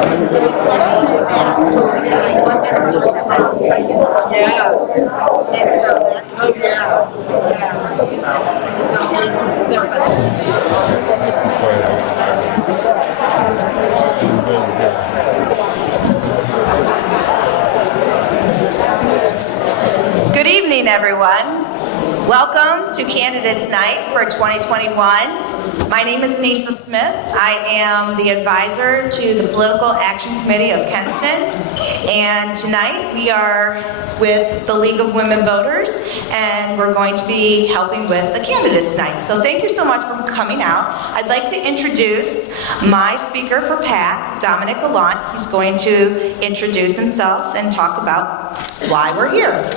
Good evening, everyone. Welcome to Candidates Night for 2021. My name is Nisa Smith. I am the advisor to the Political Action Committee of Kenston. And tonight we are with the League of Women Voters, and we're going to be helping with the Candidates Night. So thank you so much for coming out. I'd like to introduce my speaker for PAC, Dominic Gallant. He's going to introduce himself and talk about why we're here.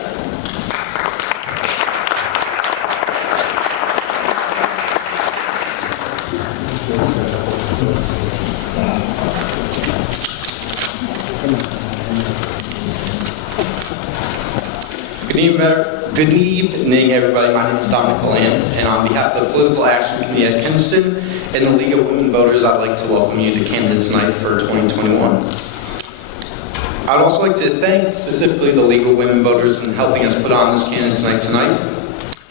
Good evening, everybody. My name is Dominic Gallant, and on behalf of the Political Action Committee at Kenston and the League of Women Voters, I'd like to welcome you to Candidates Night for 2021. I'd also like to thank specifically the League of Women Voters in helping us put on this Candidates Night tonight,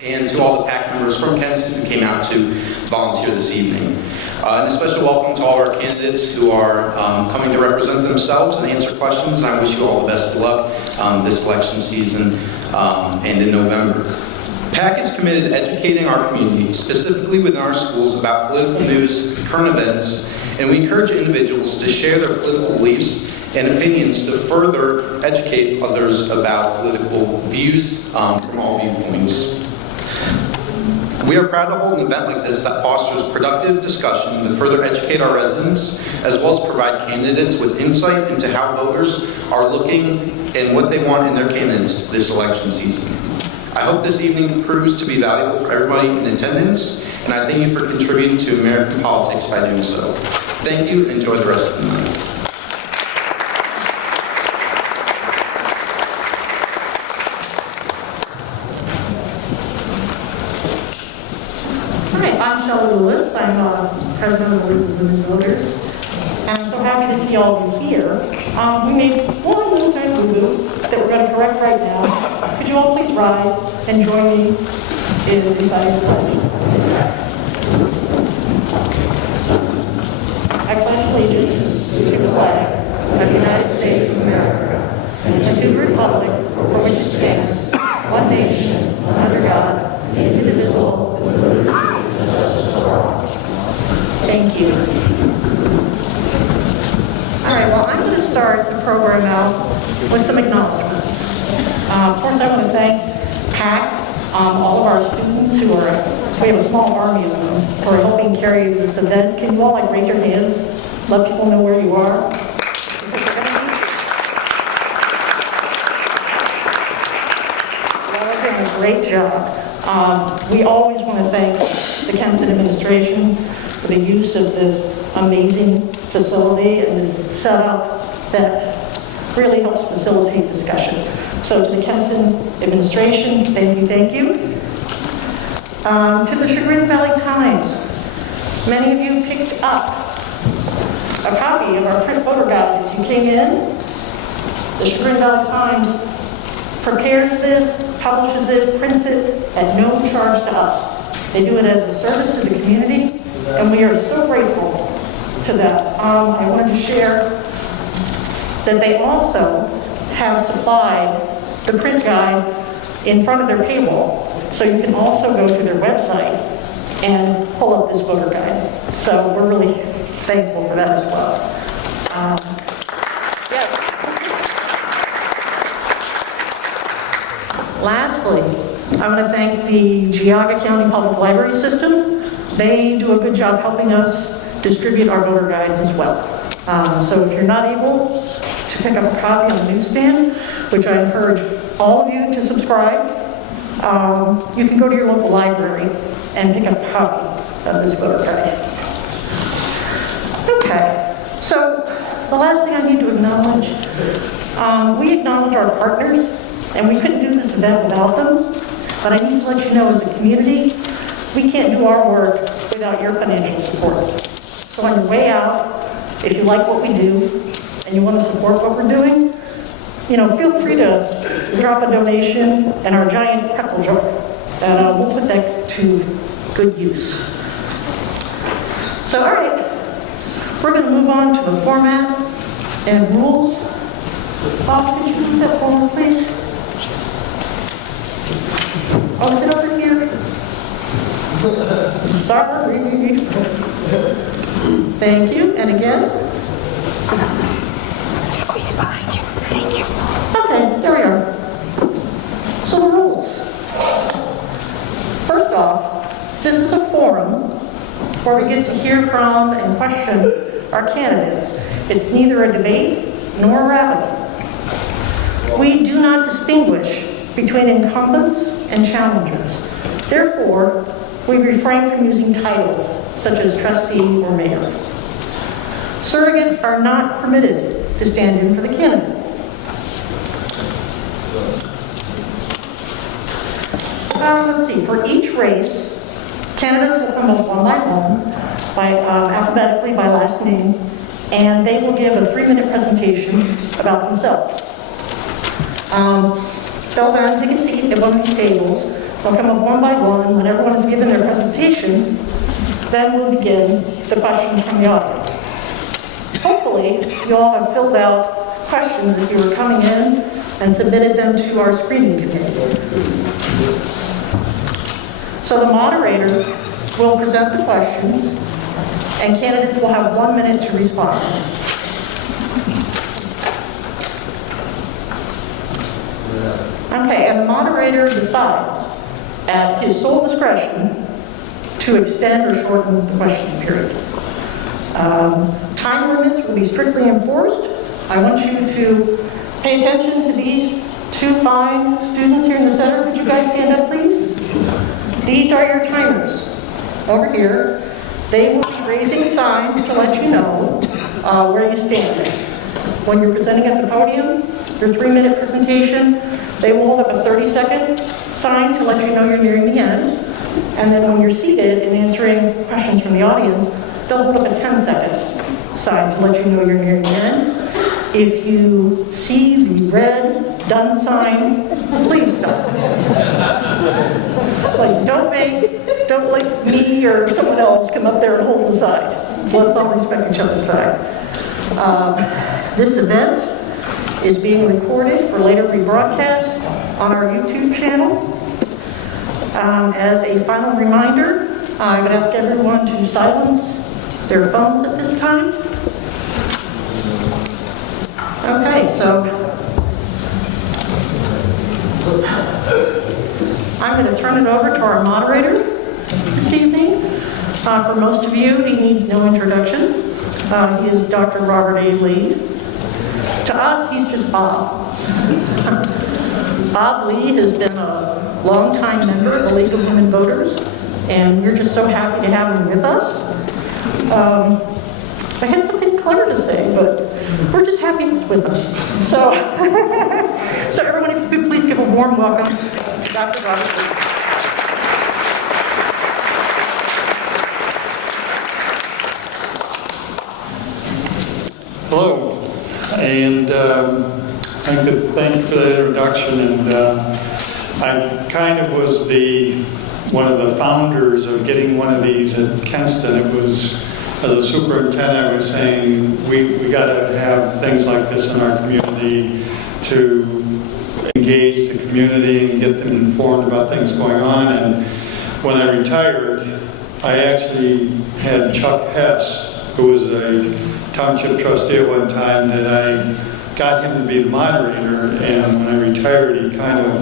and to all the PAC members from Kenston who came out to volunteer this evening. And a special welcome to all our candidates who are coming to represent themselves and answer questions. And I wish you all the best of luck this election season and in November. PAC is committed to educating our community, specifically within our schools, about political news, current events, and we encourage individuals to share their political beliefs and opinions to further educate others about political views from all viewpoints. We are proud to hold an event like this that fosters productive discussion to further educate our residents, as well as provide candidates with insight into how voters are looking and what they want in their candidates this election season. I hope this evening proves to be valuable for everybody in attendance, and I thank you for contributing to American politics by doing so. Thank you, and enjoy the rest of the night. I'm president of the League of Women Voters, and I'm so happy to see all of you here. We made one little tiny boo-boo that we're going to correct right now. Could you all please rise and join me in reciting the pledge? I pledge allegiance to the flag of the United States of America and to the republic for which it stands, one nation, under God, indivisible, with liberty and justice for all. Thank you. All right, well, I'm going to start the program out with some acknowledgments. First, I want to thank PAC, all of our students who are, we have a small army of them, who are helping carry this event. Can you all raise your hands? Let people know where you are. You're doing a great job. We always want to thank the Kenston administration for the use of this amazing facility and this setup that really helps facilitate discussion. So to the Kenston administration, thank you. To the Chagrin Valley Times, many of you picked up a copy of our print voter guide as you came in. The Chagrin Valley Times prepares this, publishes it, prints it at no charge to us. They do it as a service to the community, and we are so grateful to them. I wanted to share that they also have supplied the print guide in front of their paywall, so you can also go to their website and pull up this voter guide. So we're really thankful for that as well. Yes. Lastly, I want to thank the Geauga County Public Library System. They do a good job helping us distribute our voter guides as well. So if you're not able to pick up a copy on the newsstand, which I encourage all of you to subscribe, you can go to your local library and pick up a copy of this voter guide. Okay, so the last thing I need to acknowledge, we acknowledge our partners, and we couldn't do this event without them, but I need to let you know as a community, we can't do our work without your financial support. So on your way out, if you like what we do, and you want to support what we're doing, you know, feel free to drop a donation in our giant pretzel jar, and we'll put that to good use. So, all right, we're going to move on to the format and rules. Bob, could you read that form, please? Oh, is it over here? Sorry. Thank you, and again. Squeeze behind you. Thank you. Okay, there we are. So the rules. First off, this is a forum where we get to hear from and question our candidates. It's neither a debate nor a rally. We do not distinguish between incumbents and challengers. Therefore, we refrain from using titles such as trustee or mayor. Surrogates are not permitted to stand in for the candidate. Let's see, for each race, candidates will come up one by one, alphabetically by last name, and they will give a 3-minute presentation about themselves. They'll then take a seat at one of these tables. They'll come up one by one. When everyone has given their presentation, then we'll begin the questions from the audience. Hopefully, you all have filled out questions as you were coming in and submitted them to our screening committee. So the moderator will present the questions, and candidates will have 1 minute to respond. Okay, and the moderator decides at his sole discretion to extend or shorten the question period. Time limits will be strictly enforced. I want you to pay attention to these 2 fine students here in the center. Could you guys stand up, please? These are your timers over here. They will be raising signs to let you know where you stand. When you're presenting at the podium, your 3-minute presentation, they will hold up a 30-second sign to let you know you're nearing the end. And then when you're seated and answering questions from the audience, they'll hold up a 10-second sign to let you know you're nearing the end. If you see the red done sign, please stop. Like, don't let me or someone else come up there and hold the sign. Let's all respect each other's side. This event is being recorded for later rebroadcast on our YouTube channel. As a final reminder, I would ask everyone to silence their phones at this time. Okay, so I'm going to turn it over to our moderator this evening. For most of you, he needs no introduction. He is Dr. Robert A. Lee. To us, he's just Bob. Bob Lee has been a longtime member of the League of Women Voters, and we're just so happy to have him with us. I had something clever to say, but we're just happy he's with us. So, so everyone, if you could please give a warm welcome to Dr. Robert Lee. Hello, and I could thank you for the introduction, and I kind of was one of the founders of getting one of these at Kenston. It was, as a superintendent, I was saying, we got to have things like this in our community to engage the community and get them informed about things going on. And when I retired, I actually had Chuck Hess, who was a Township trustee at one time, that I got him to be the moderator, and when I retired, he kind of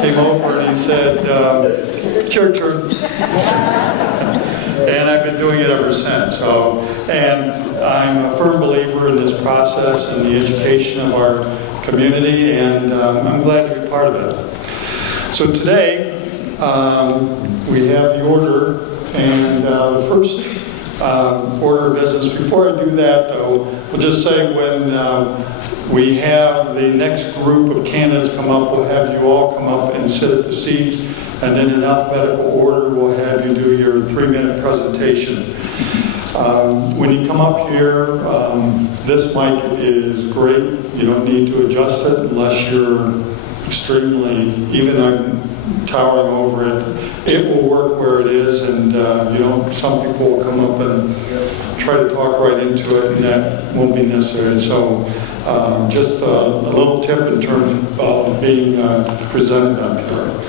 came over and he said, it's your turn. And I've been doing it ever since. So, and I'm a firm believer in this process and the education of our community, and I'm glad to be part of it. So today, we have the order, and the first order of business. Before I do that, though, we'll just say when we have the next group of candidates come up, we'll have you all come up and sit at the seats, and then in alphabetical order, we'll have you do your 3-minute presentation. When you come up here, this mic is great. You don't need to adjust it unless you're extremely, even I'm towering over it. It will work where it is, and some people will come up and try to talk right into it, and that won't be necessary. So just a little tip in terms of being presented up here.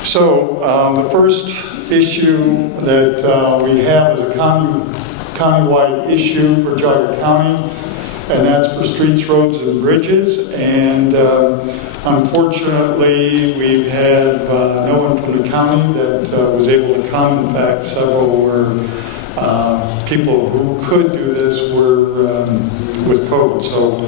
So the first issue that we have is a countywide issue for Geauga County, and that's for streets, roads, and bridges. And unfortunately, we've had no one from the county that was able to come. In fact, several were people who could do this were with COVID, so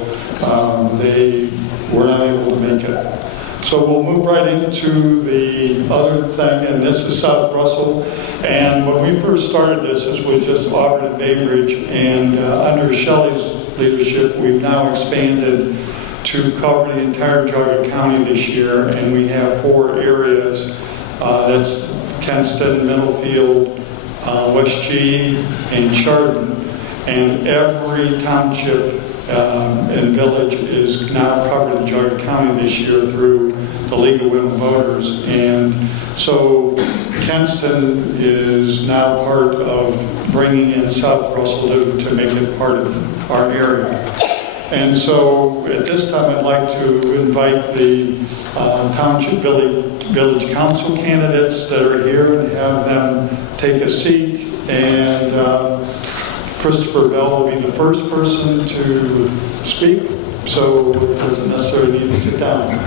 they were not able to make it. So we'll move right into the other thing, and this is South Russell. And when we first started this was just Auburn and Bainbridge, and under Shelley's leadership, we've now expanded to cover the entire Geauga County this year, and we have 4 areas. That's Kenston, Middlefield, West G, and Chagrin, and every township and village is now covered in Geauga County this year through the League of Women Voters. And so Kenston is now part of bringing in South Russell to make it part of our area. And so at this time, I'd like to invite the Township Village Council candidates that are here and have them take a seat. And Christopher Bell will be the first person to speak, so it doesn't necessarily need to sit down.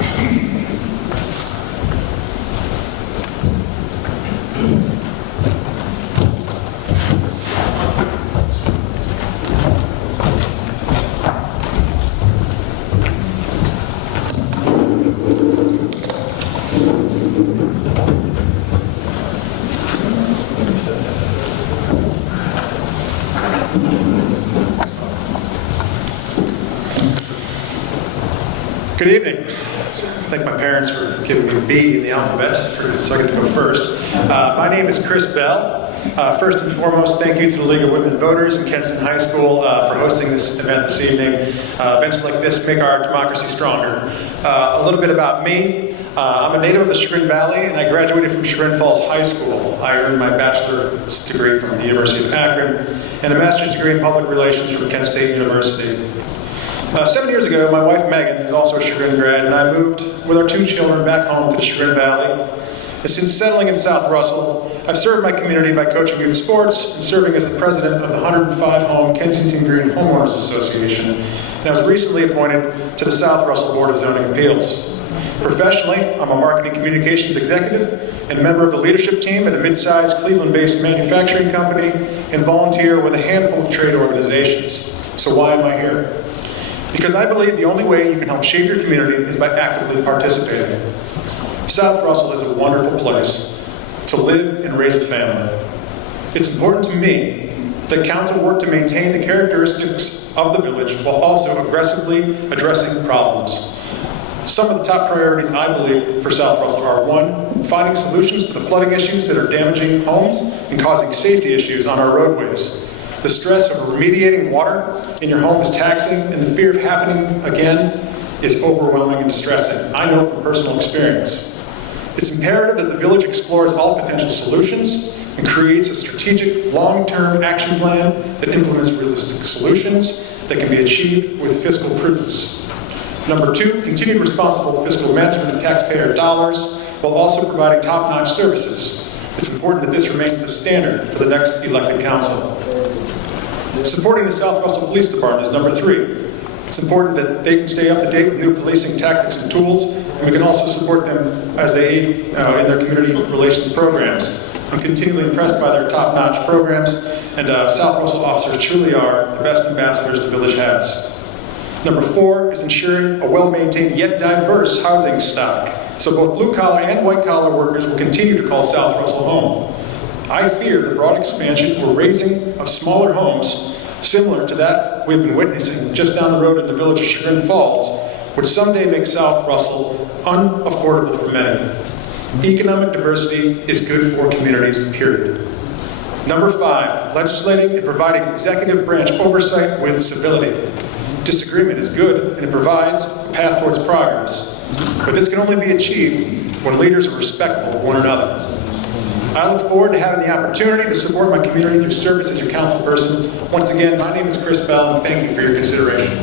Good evening. Thank my parents for giving me B in the alphabet, so I get to go first. My name is Chris Bell. First and foremost, thank you to the League of Women Voters and Kenston High School for hosting this event this evening. Events like this make our democracy stronger. A little bit about me. I'm a native of the Chagrin Valley, and I graduated from Chagrin Falls High School. I earned my bachelor's degree from the University of Akron and a master's degree in public relations from Kent State University. 7 years ago, my wife Megan is also a Chagrin grad, and I moved with our 2 children back home to the Chagrin Valley. And since settling in South Russell, I've served my community by coaching youth sports and serving as the president of the 105-home Kensington Green Homeowners Association. And I was recently appointed to the South Russell Board of Zoning Appeals. Professionally, I'm a marketing communications executive and member of the leadership team at a mid-sized Cleveland-based manufacturing company and volunteer with a handful of trade organizations. So why am I here? Because I believe the only way you can help shape your community is by actively participating. South Russell is a wonderful place to live and raise a family. It's important to me that council work to maintain the characteristics of the village while also aggressively addressing problems. Some of the top priorities I believe for South Russell are: 1, finding solutions to the flooding issues that are damaging homes and causing safety issues on our roadways. The stress of remediating water in your home is taxing, and the fear of happening again is overwhelming and distressing. I know from personal experience. It's imperative that the village explores all potential solutions and creates a strategic, long-term action plan that implements realistic solutions that can be achieved with fiscal prudence. Number 2, continued responsible fiscal management of taxpayer dollars while also providing top-notch services. It's important that this remains the standard for the next elected council. Supporting the South Russell Police Department is number 3. It's important that they can stay up to date with new policing tactics and tools, and we can also support them as they aid in their community relations programs. I'm continually impressed by their top-notch programs, and South Russell officers truly are the best ambassadors the village has. Number 4 is ensuring a well-maintained yet diverse housing stock, so both blue-collar and white-collar workers will continue to call South Russell home. I fear the broad expansion or raising of smaller homes, similar to that we've been witnessing just down the road in the village of Chagrin Falls, would someday make South Russell unaffordable for many. Economic diversity is good for communities, period. Number 5, legislating and providing executive branch oversight with civility. Disagreement is good and it provides a path towards progress, but this can only be achieved when leaders are respectful of one another. I look forward to having the opportunity to support my community through service as your councilperson. Once again, my name is Chris Bell, and thank you for your consideration.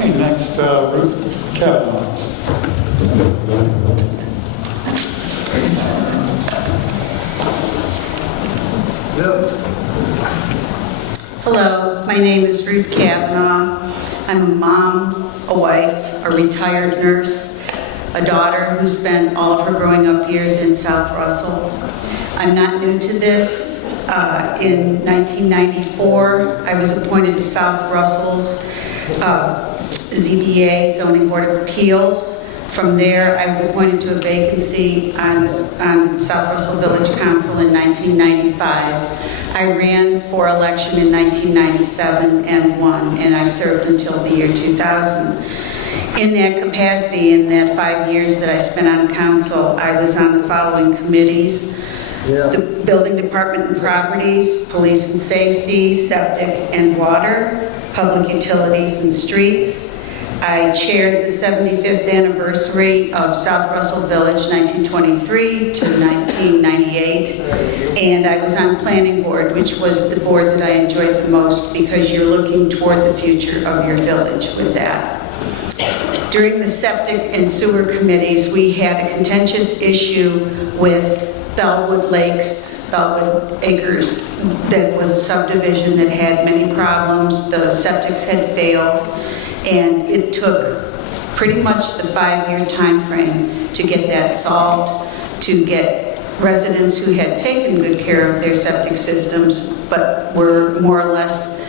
Okay, next, Ruth Kavanaugh. Hello, my name is Ruth Kavanaugh. I'm a mom, a wife, a retired nurse, a daughter who spent all of her growing up years in South Russell. I'm not new to this. In 1994, I was appointed to South Russell's ZBA, Zoning Board of Appeals. From there, I was appointed to a vacancy on South Russell Village Council in 1995. I ran for election in 1997 and won, and I served until the year 2000. In that capacity, in that 5 years that I spent on council, I was on the following committees: the Building Department and Properties, Police and Safety, Septic and Water, Public Utilities and Streets. I chaired the 75th anniversary of South Russell Village, 1923 to 1998, and I was on Planning Board, which was the board that I enjoyed the most because you're looking toward the future of your village with that. During the septic and sewer committees, we had a contentious issue with Bellwood Lakes, Bellwood Acres, that was a subdivision that had many problems. The septics had failed, and it took pretty much the 5-year time frame to get that solved, to get residents who had taken good care of their septic systems but were more or less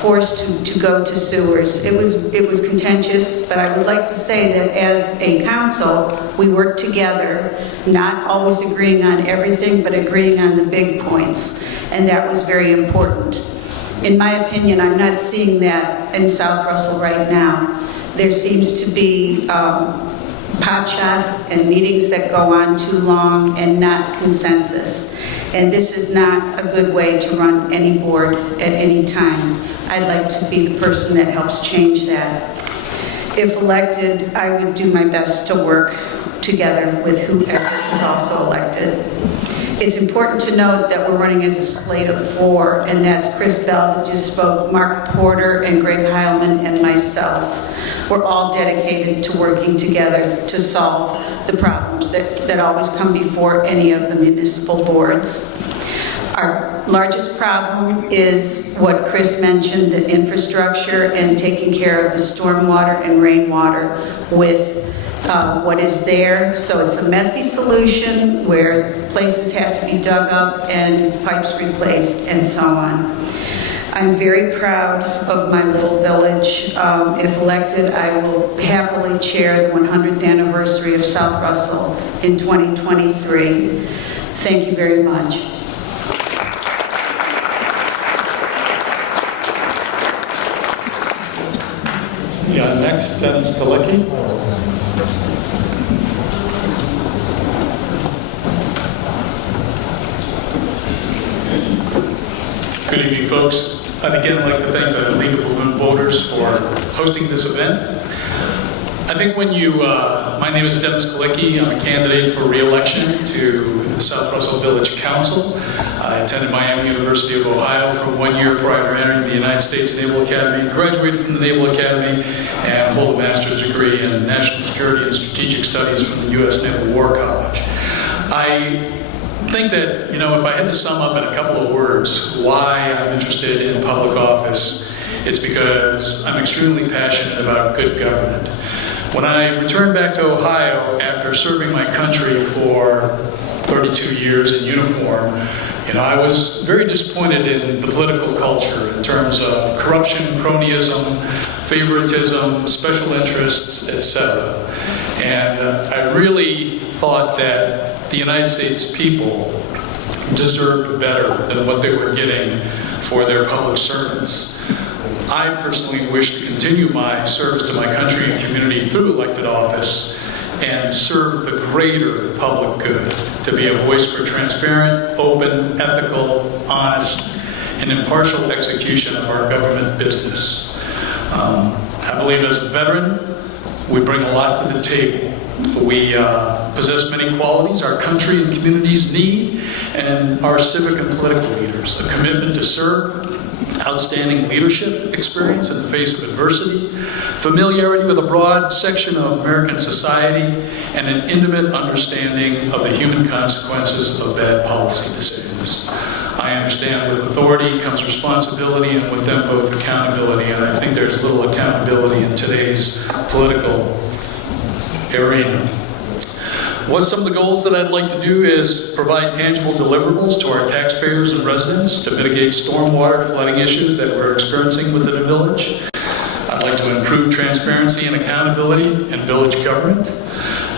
forced to go to sewers. It was contentious, but I would like to say that as a council, we worked together, not always agreeing on everything, but agreeing on the big points, and that was very important. In my opinion, I'm not seeing that in South Russell right now. There seems to be pot shots and meetings that go on too long and not consensus. And this is not a good way to run any board at any time. I'd like to be the person that helps change that. If elected, I would do my best to work together with whoever is also elected. It's important to note that we're running as a slate of 4, and that's Chris Bell that just spoke, Mark Porter, and Greg Heilman, and myself. We're all dedicated to working together to solve the problems that always come before any of the municipal boards. Our largest problem is what Chris mentioned, the infrastructure and taking care of the stormwater and rainwater with what is there. So it's a messy solution where places have to be dug up and pipes replaced and so on. I'm very proud of my little village. If elected, I will happily chair the 100th anniversary of South Russell in 2023. Thank you very much. Yeah, next, Dennis Galicki. Good evening, folks. I'd again like to thank the League of Women Voters for hosting this event. I think when my name is Dennis Galicki. I'm a candidate for re-election to the South Russell Village Council. I attended Miami University of Ohio for 1 year prior to entering the United States Naval Academy, graduated from the Naval Academy, and hold a master's degree in National Security and Strategic Studies from the U.S. Naval War College. I think that, if I had to sum up in a couple of words why I'm interested in public office, it's because I'm extremely passionate about good government. When I returned back to Ohio after serving my country for 32 years in uniform, I was very disappointed in the political culture in terms of corruption, cronyism, favoritism, special interests, etc. And I really thought that the United States people deserved better than what they were getting for their public servants. I personally wish to continue my service to my country and community through elected office and serve the greater public good, to be a voice for transparent, open, ethical, honest, and impartial execution of our government business. I believe as a veteran, we bring a lot to the table. We possess many qualities our country and communities need, and our civic and political leaders: a commitment to serve, outstanding leadership experience in the face of adversity, familiarity with a broad section of American society, and an intimate understanding of the human consequences of bad policy decisions. I understand with authority comes responsibility, and with them both accountability, and I think there's little accountability in today's political arena. What some of the goals that I'd like to do is provide tangible deliverables to our taxpayers and residents to mitigate stormwater flooding issues that we're experiencing within the village. I'd like to improve transparency and accountability in village government.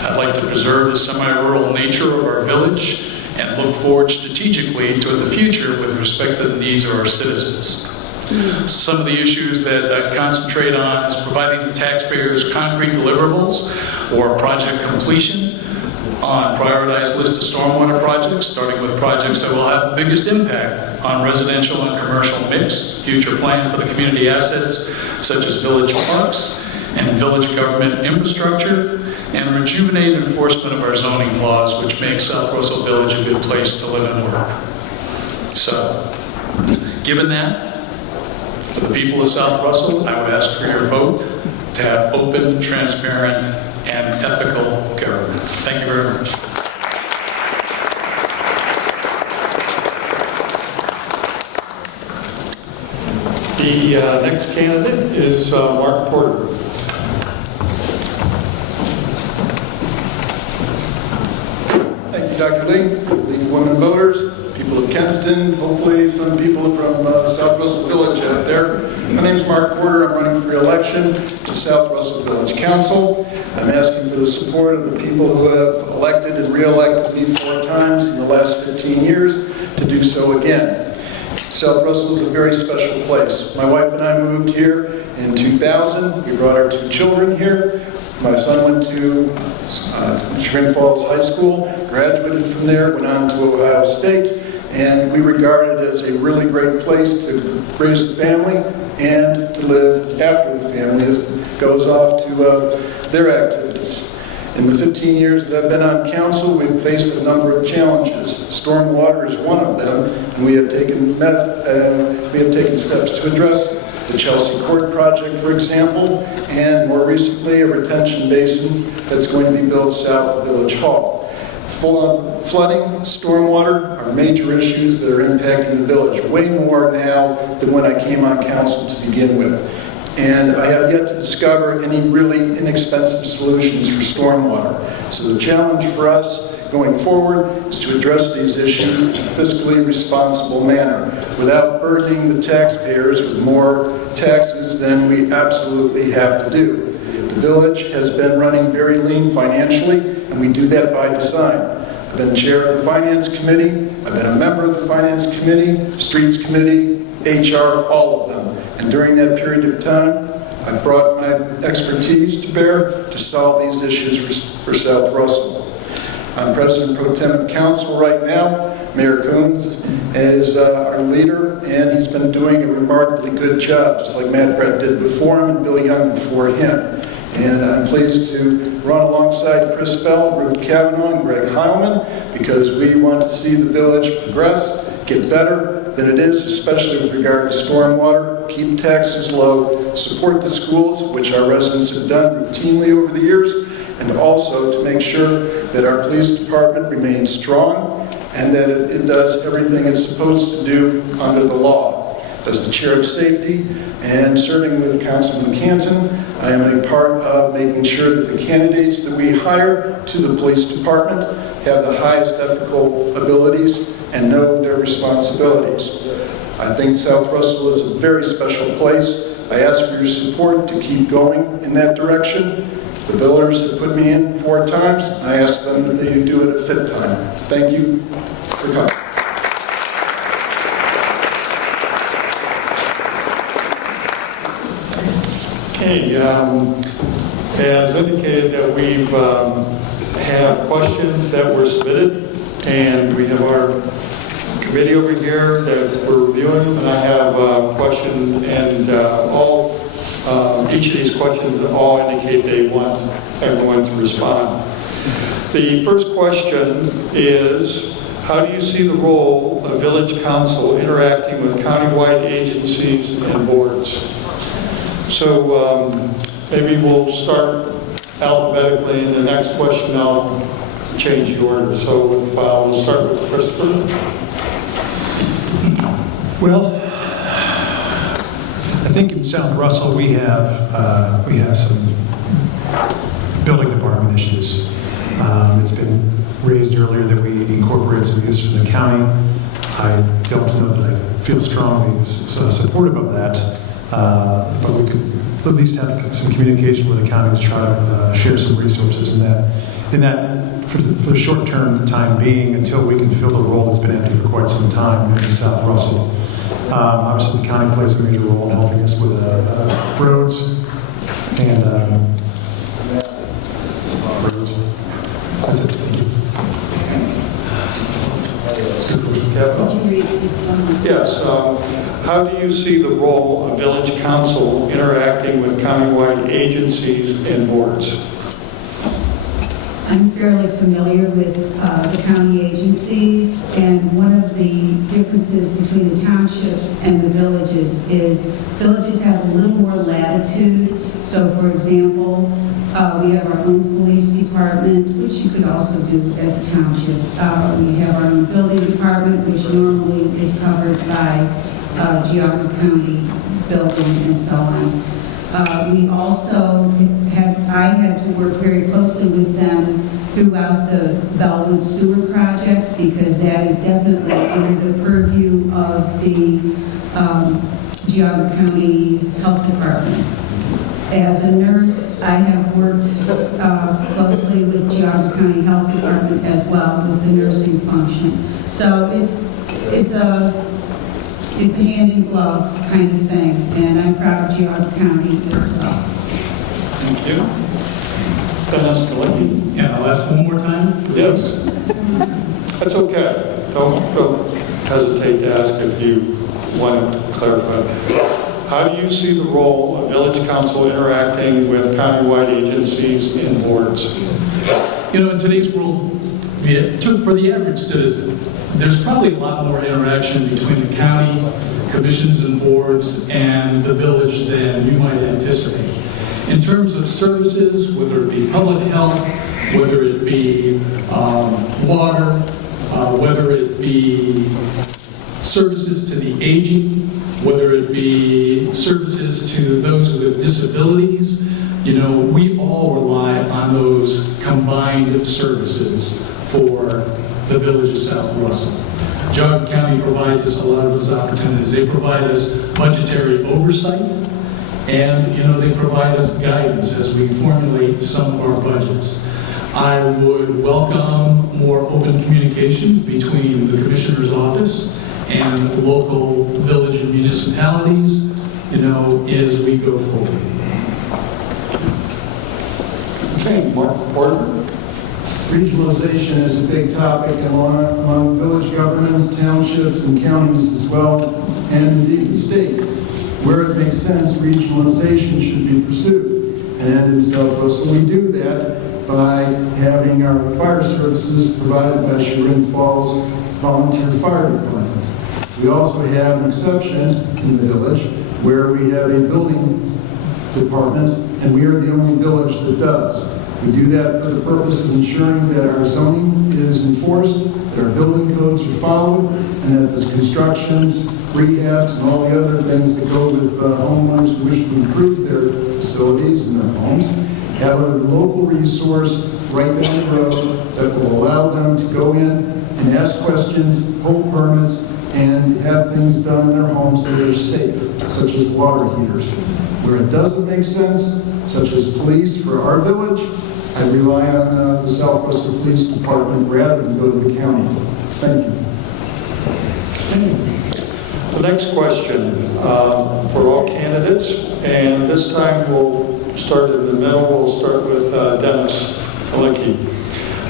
I'd like to preserve the semi-rural nature of our village and look forward strategically to the future with respect to the needs of our citizens. Some of the issues that I concentrate on is providing the taxpayers concrete deliverables or project completion on prioritized list of stormwater projects, starting with projects that will have the biggest impact on residential and commercial mix, future plan for the community assets such as village parks and village government infrastructure, and rejuvenate enforcement of our zoning laws, which make South Russell Village a good place to live and work. So, given that, for the people of South Russell, I would ask for your vote to have open, transparent, and ethical government. Thank you very much. The next candidate is Mark Porter. Thank you, Dr. Lee. League of Women Voters, people of Kenston, hopefully some people from South Russell Village out there. My name is Mark Porter. I'm running for re-election to South Russell Village Council. I'm asking for the support of the people who have elected and re-elected me 4 times in the last 15 years to do so again. South Russell is a very special place. My wife and I moved here in 2000. We brought our 2 children here. My son went to Chagrin Falls High School, graduated from there, went on to Ohio State, and we regard it as a really great place to raise the family and to live after the family goes off to their activities. In the 15 years that I've been on council, we've faced a number of challenges. Stormwater is one of them, and we have taken steps to address the Chelsea Court project, for example, and more recently a retention basin that's going to be built south of Village Hall. Flooding, stormwater are major issues that are impacting the village, way more now than when I came on council to begin with. And I have yet to discover any really inexpensive solutions for stormwater. So the challenge for us going forward is to address these issues in a fiscally responsible manner without burdening the taxpayers with more taxes than we absolutely have to do. The village has been running very lean financially, and we do that by design. I've been chair of the Finance Committee, I've been a member of the Finance Committee, Streets Committee, HR, all of them. And during that period of time, I brought my expertise to bear to solve these issues for South Russell. I'm President Pro Tem of Council right now. Mayor Coons is our leader, and he's been doing a remarkably good job, just like Matt Brett did before him and Bill Young before him. And I'm pleased to run alongside Chris Bell, Ruth Kavanaugh, and Greg Heilman, because we want to see the village progress, get better than it is, especially with regard to stormwater, keep taxes low, support the schools, which our residents have done routinely over the years, and also to make sure that our police department remains strong and that it does everything it's supposed to do under the law. As the chair of safety and serving with Councilman Canton, I am a part of making sure that the candidates that we hire to the police department have the highest ethical abilities and know their responsibilities. I think South Russell is a very special place. I ask for your support to keep going in that direction. The voters have put me in 4 times. I ask them to do it a 5th time. Thank you for coming. Okay, as indicated that we've have questions that were submitted, and we have our committee over here that we're reviewing, and I have a question, and each of these questions all indicate they want everyone to respond. The first question is, how do you see the role of village council interacting with countywide agencies and boards? So maybe we'll start alphabetically, and the next question I'll change the order. So we'll start with Christopher. Well, I think in South Russell we have some building department issues. It's been raised earlier that we incorporate some use from the county. I don't know that I feel strongly supportive of that, but we could at least have some communication with the county to try to share some resources in that for the short term time being, until we can fill the role that's been empty for quite some time in South Russell. Obviously, the county plays a major role in helping us with roads and roads. That's it. Thank you. Yes. How do you see the role of village council interacting with countywide agencies and boards? I'm fairly familiar with the county agencies, and one of the differences between the townships and the villages is villages have a little more latitude. So, for example, we have our own police department, which you could also do as a township. We have our own building department, which normally is covered by Geauga County building and so on. We also I had to work very closely with them throughout the Bellwood Sewer Project, because that is definitely under the purview of the Geauga County Health Department. As a nurse, I have worked closely with Geauga County Health Department as well with the nursing function. So it's a hand in glove kind of thing, and I'm proud of Geauga County as well. Thank you. Dennis Galecki. Yeah, I'll ask one more time. Yes. That's okay. Don't hesitate to ask if you want to clarify. How do you see the role of village council interacting with countywide agencies and boards? You know, in today's world, for the average citizen, there's probably a lot more interaction between the county, commissions and boards, and the village than you might anticipate. In terms of services, whether it be public health, whether it be water, whether it be services to the aging, whether it be services to those with disabilities, you know, we all rely on those combined services for the village of South Russell. Geauga County provides us a lot of those opportunities. They provide us budgetary oversight, and, you know, they provide us guidance as we formulate some of our budgets. I would welcome more open communication between the Commissioner's office and local village and municipalities, you know, as we go forward. Okay, Mark Porter. Regionalization is a big topic among village governments, townships, and counties as well, and indeed the state. Where it makes sense, regionalization should be pursued. And in South Russell, we do that by having our fire services provided by Chagrin Falls Volunteer Fire Department. We also have an exception in the village where we have a building department, and we are the only village that does. We do that for the purpose of ensuring that our zoning is enforced, that our building codes are followed, and that the constructions, rehabs, and all the other things that go with homeowners who wish to improve their facilities and their homes have a local resource right down the road that will allow them to go in and ask questions, pull permits, and have things done in their homes that are safe, such as water heaters. Where it doesn't make sense, such as police for our village, I rely on the South Russell Police Department rather than go to the county. Thank you. The next question for all candidates, and this time we'll start in the middle. We'll start with Dennis Kalicki.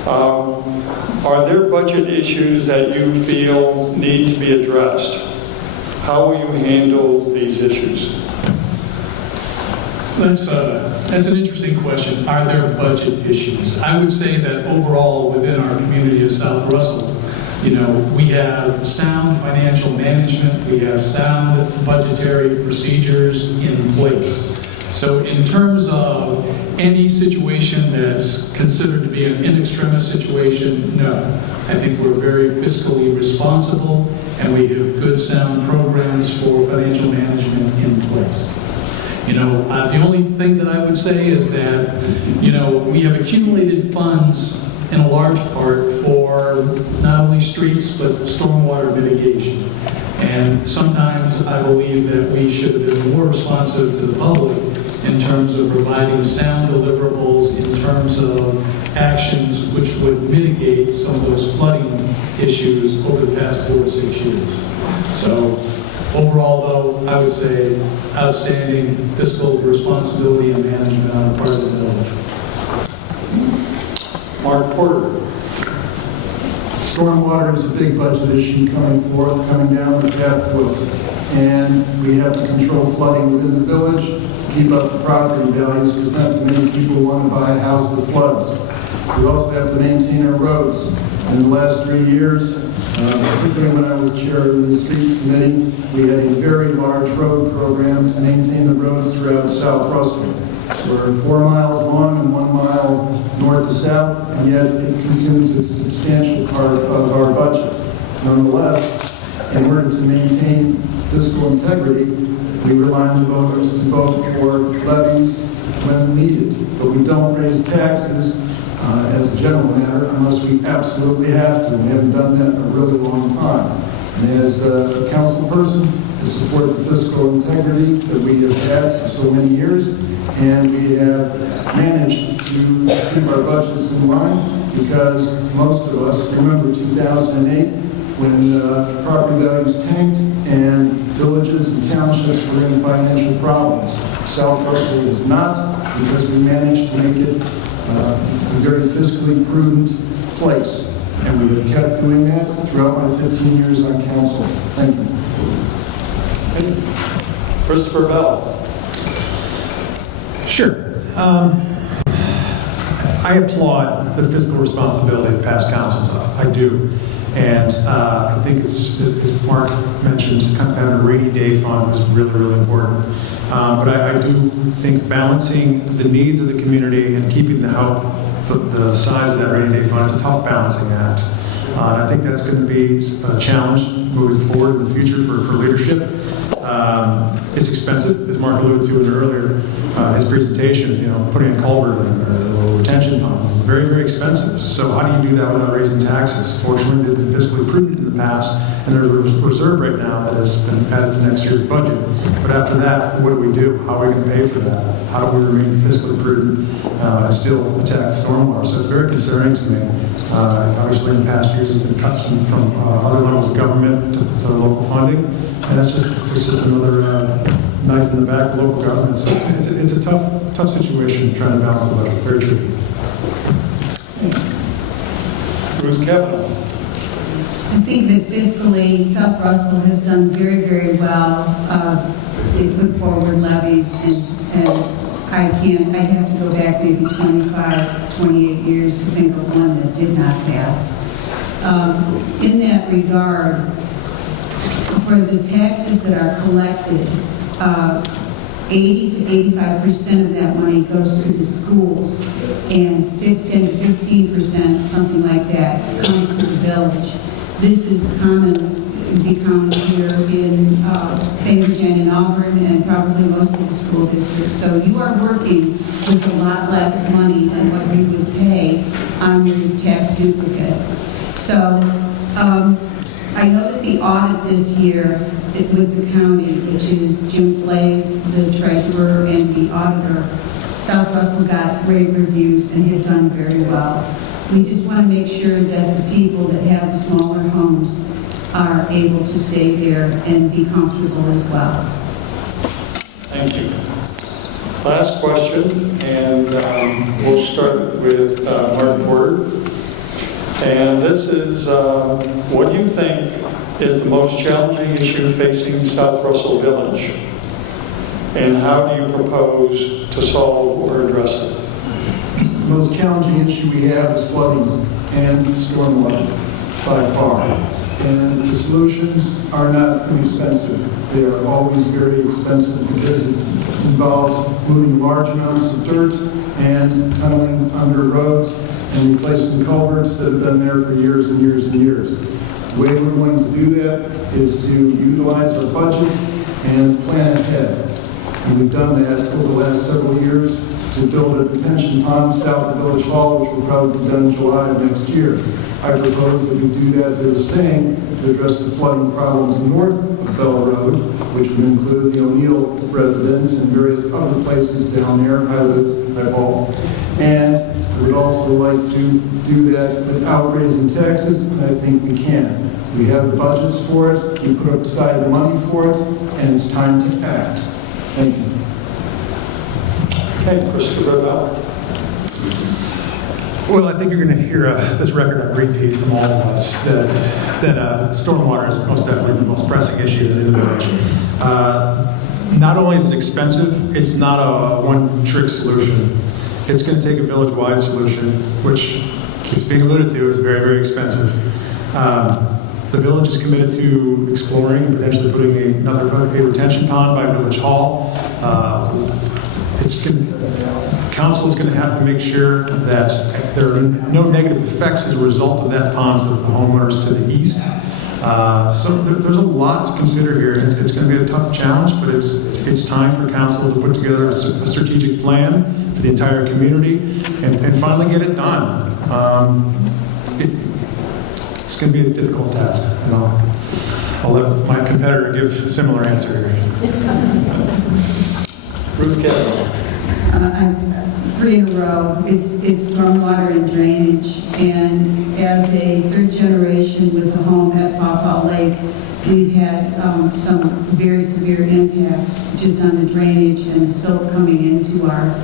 Are there budget issues that you feel need to be addressed? How will you handle these issues? That's an interesting question. Are there budget issues? I would say that overall within our community of South Russell, we have sound financial management, we have sound budgetary procedures in place. So in terms of any situation that's considered to be an in extremis situation, no. I think we're very fiscally responsible and we have good sound programs for financial management in place. The only thing that I would say is that, we have accumulated funds in a large part for not only streets, but stormwater mitigation. And sometimes I believe that we should have been more responsive to the public in terms of providing sound deliverables, in terms of actions which would mitigate some of those flooding issues over the past 4 to 6 years. So overall, though, I would say outstanding fiscal responsibility and management on the part of the village. Mark Porter. Stormwater is a big budget issue coming down the path to us. And we have to control flooding within the village, keep up the property values, because not too many people want to buy a house that floods. We also have to maintain our roads. In the last 3 years, particularly when I was chair of the Streets Committee, we had a very large road program to maintain the roads throughout South Russell. We're 4 miles long and 1 mile north to south, and yet it consumes a substantial part of our budget. Nonetheless, in order to maintain fiscal integrity, we rely on the voters to vote for levies when needed. But we don't raise taxes as a general matter unless we absolutely have to. We haven't done that in a really long time. And as a council person, to support the fiscal integrity that we have had for so many years, and we have managed to keep our budgets in line because most of us remember 2008 when property values tanked and villages and townships were in financial problems. South Russell was not, because we managed to make it a very fiscally prudent place. And we have kept doing that throughout my 15 years on council. Thank you. Christopher Bell. Sure. I applaud the fiscal responsibility of past councils. I do. And I think it's, as Mark mentioned, kind of having a rainy day fund is really, really important. But I do think balancing the needs of the community and keeping the size of that rainy day fund is a tough balancing act. And I think that's going to be a challenge moving forward in the future for leadership. It's expensive, as Mark alluded to in earlier his presentation. Putting a culvert in or retention ponds is very, very expensive. So how do you do that without raising taxes? Fortunately, they've been fiscally prudent in the past, and there's a reserve right now that has been added to next year's budget. But after that, what do we do? How are we going to pay for that? How do we remain fiscally prudent and still protect stormwater? So it's very concerning to me. Obviously, in the past years, there's been cuts from other levels of government to local funding, and it's just another knife in the back of local government. So it's a tough situation trying to balance the budget. Very tricky. Bruce Kavanaugh. I think that fiscally, South Russell has done very, very well. They put forward levies, and I'd have to go back maybe 25, 28 years to think of one that did not pass. In that regard, for the taxes that are collected, 80 to 85% of that money goes to the schools, and 10 to 15%, something like that, comes to the village. This is become here in Bainbridge and in Auburn and probably most of the school districts. So you are working with a lot less money than what you would pay on your tax duplicate. So I know that the audit this year with the county, which is Jim Blaze, the treasurer, and the auditor, South Russell got great reviews and have done very well. We just want to make sure that the people that have smaller homes are able to stay there and be comfortable as well. Thank you. Last question, and we'll start with Mark Porter. And this is, what do you think is the most challenging issue facing South Russell Village? And how do you propose to solve or address it? The most challenging issue we have is flooding and stormwater by far. And the solutions are not inexpensive. They are always very expensive because it involves moving large amounts of dirt and tunneling under roads and replacing culverts that have been there for years and years and years. The way we're going to do that is to utilize our budget and plan ahead. And we've done that over the last several years to build a detention pond south of Village Hall, which will probably be done in July of next year. I propose that we do that for the same to address the flooding problems north of Bell Road, which would include the O'Neill residence and various other places down there, Highwood, Hall. And we'd also like to do that without raising taxes, and I think we can. We have the budgets for it, we put aside the money for it, and it's time to act. Thank you. Okay, Christopher Bell. Well, I think you're going to hear this record on repeat from all of us that stormwater is most definitely the most pressing issue in the village. Not only is it expensive, it's not a one-trick solution. It's going to take a village-wide solution, which keeps being alluded to is very, very expensive. The village is committed to exploring and potentially putting another retention pond by Village Hall. Council is going to have to make sure that there are no negative effects as a result of that pond to the homeowners to the east. So there's a lot to consider here. It's going to be a tough challenge, but it's time for council to put together a strategic plan for the entire community and finally get it done. It's going to be a difficult task. And I'll let my competitor give a similar answer here. Ruth Kavanaugh. I'm 3 in a row. It's stormwater and drainage. And as a third generation with a home at Pawpaw Lake, we've had some very severe impacts just on the drainage and silt coming into our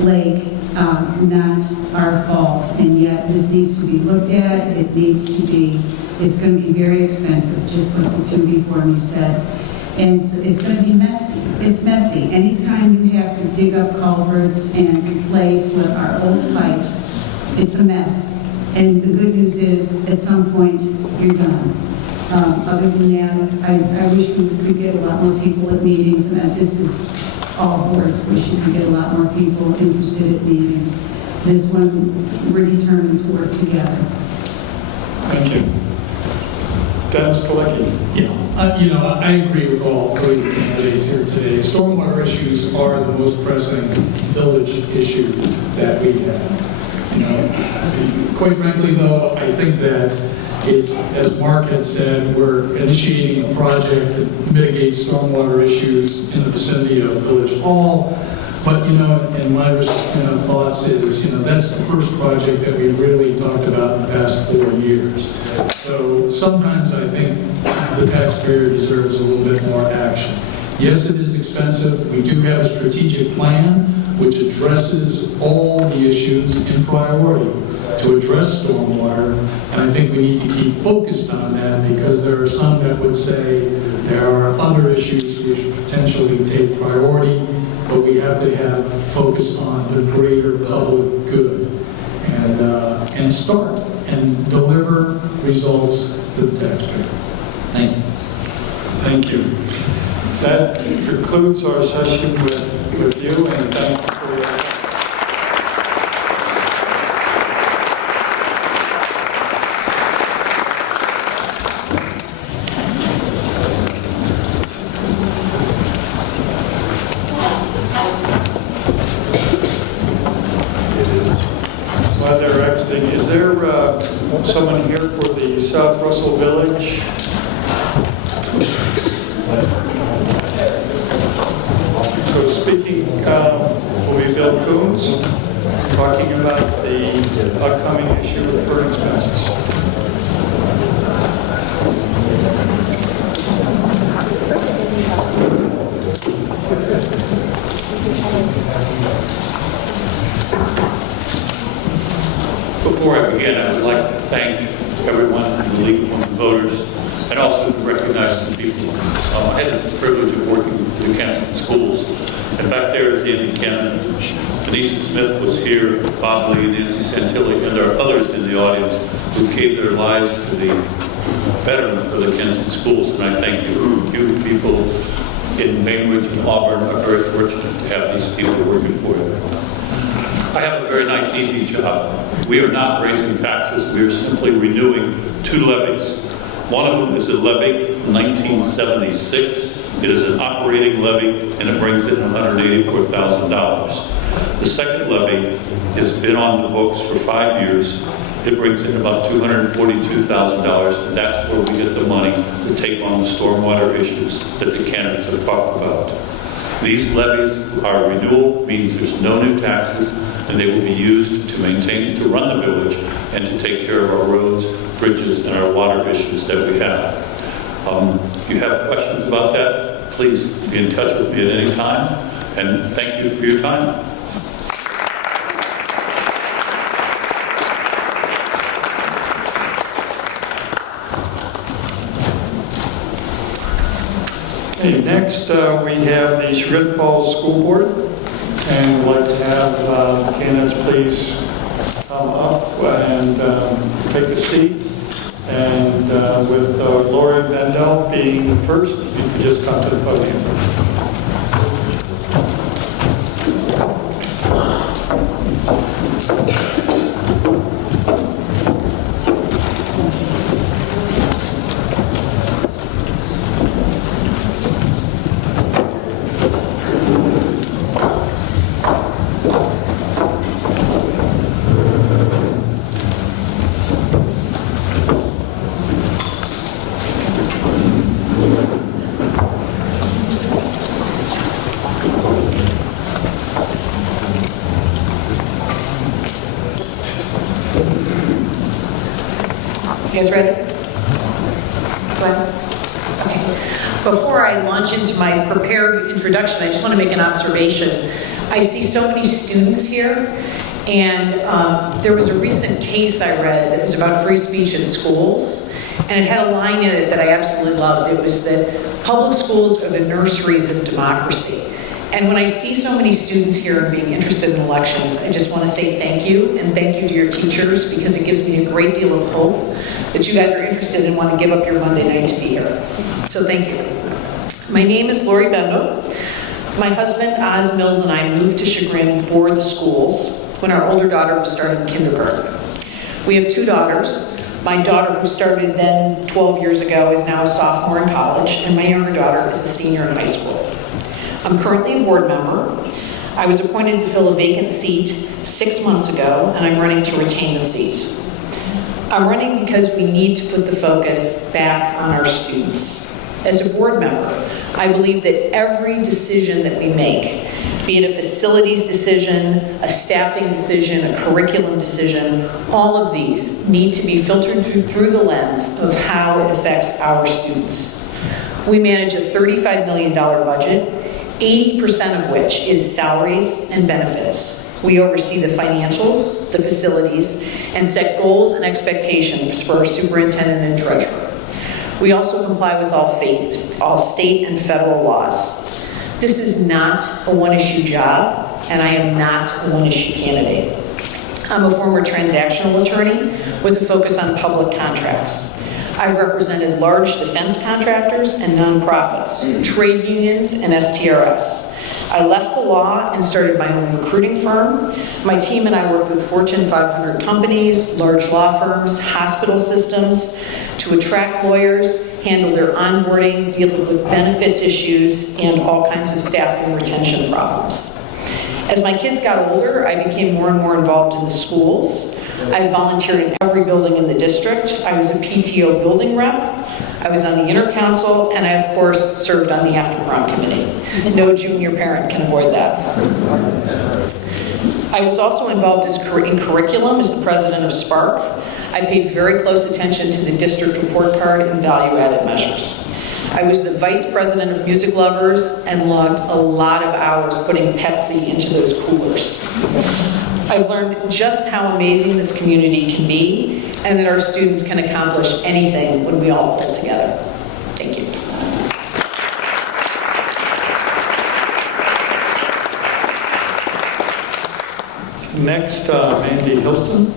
lake. Not our fault, and yet this needs to be looked at. It needs to be, it's going to be very expensive, just what the two before me said. And so it's going to be messy. It's messy. Anytime you have to dig up culverts and replace with our old pipes, it's a mess. And the good news is, at some point, you're done. Other than that, I wish we could get a lot more people at meetings, and that this is all boards wish you could get a lot more people interested at meetings. This one, we're determined to work together. Thank you. Dennis Galecki. Yeah, I agree with all three of the candidates here today. Stormwater issues are the most pressing village issue that we have. Quite frankly, though, I think that it's, as Mark had said, we're initiating a project to mitigate stormwater issues in the vicinity of Village Hall. But, and my thoughts is, that's the first project that we've really talked about in the past 4 years. So sometimes I think the taxpayer deserves a little bit more action. Yes, it is expensive. We do have a strategic plan which addresses all the issues in priority to address stormwater, and I think we need to keep focused on that because there are some that would say there are other issues which potentially take priority, but we have to have focus on the greater public good and start and deliver results to the taxpayer. Thank you. Thank you. That concludes our session with you, and thank you for your Is there someone here for the South Russell Village? So speaking will be Bill Coons, talking about the upcoming issue of burn expenses. I had the privilege of working with the Kenston schools. And back there at the end of Canada, Denise Smith was here, Bob Lee, Nancy Santilli, and there are others in the audience who gave their lives to the betterment of the Kenston schools. And I thank you. You people in Bainbridge and Auburn are very fortunate to have these people working for you. I have a very nice, easy job. We are not raising taxes. We are simply renewing 2 levies. One of them is a levy from 1976. It is an operating levy, and it brings in $184,000. The second levy has been on the books for 5 years. It brings in about $242,000, and that's where we get the money to take on the stormwater issues that the candidates have talked about. These levies are renewal, means there's no new taxes, and they will be used to maintain, to run the village, and to take care of our roads, bridges, and our water issues that we have. If you have questions about that, please be in touch with me at any time, and thank you for your time. Okay, next we have the Chagrin Falls School Board, and we'd like to have candidates please come up and take a seat. And with Lori Bendall being first, you can just come to the podium. You guys ready? Go ahead. Okay. Before I launch into my prepared introduction, I just want to make an observation. I see so many students here, and there was a recent case I read that was about free speech in schools, and it had a line in it that I absolutely loved. It was that public schools are the nurseries of democracy. And when I see so many students here and being interested in elections, I just want to say thank you, and thank you to your teachers, because it gives me a great deal of hope that you guys are interested and want to give up your Monday night to be here. So thank you. My name is Lori Bendall. My husband, Oz Mills, and I moved to Chagrin for the schools when our older daughter was starting kindergarten. We have 2 daughters. My daughter, who started then 12 years ago, is now a sophomore in college, and my younger daughter is a senior in high school. I'm currently a board member. I was appointed to fill a vacant seat 6 months ago, and I'm running to retain the seat. I'm running because we need to put the focus back on our students. As a board member, I believe that every decision that we make, be it a facilities decision, a staffing decision, a curriculum decision, all of these need to be filtered through the lens of how it affects our students. We manage a $35 million budget, 80% of which is salaries and benefits. We oversee the financials, the facilities, and set goals and expectations for our superintendent and treasurer. We also comply with all state and federal laws. This is not a one-issue job, and I am not a one-issue candidate. I'm a former transactional attorney with a focus on public contracts. I've represented large defense contractors and nonprofits, trade unions, and STRS. I left the law and started my own recruiting firm. My team and I work with Fortune 500 companies, large law firms, hospital systems to attract lawyers, handle their onboarding, deal with benefits issues, and all kinds of staffing retention problems. As my kids got older, I became more and more involved in the schools. I volunteered in every building in the district. I was a PTO building rep. I was on the intercouncil, and I, of course, served on the after-prom committee. No junior parent can avoid that. I was also involved in curriculum as the president of Spark. I paid very close attention to the district report card and value-added measures. I was the vice president of Music Lovers and logged a lot of hours putting Pepsi into those coolers. I've learned just how amazing this community can be and that our students can accomplish anything when we all pull together. Thank you. Next, Mandy Hilton.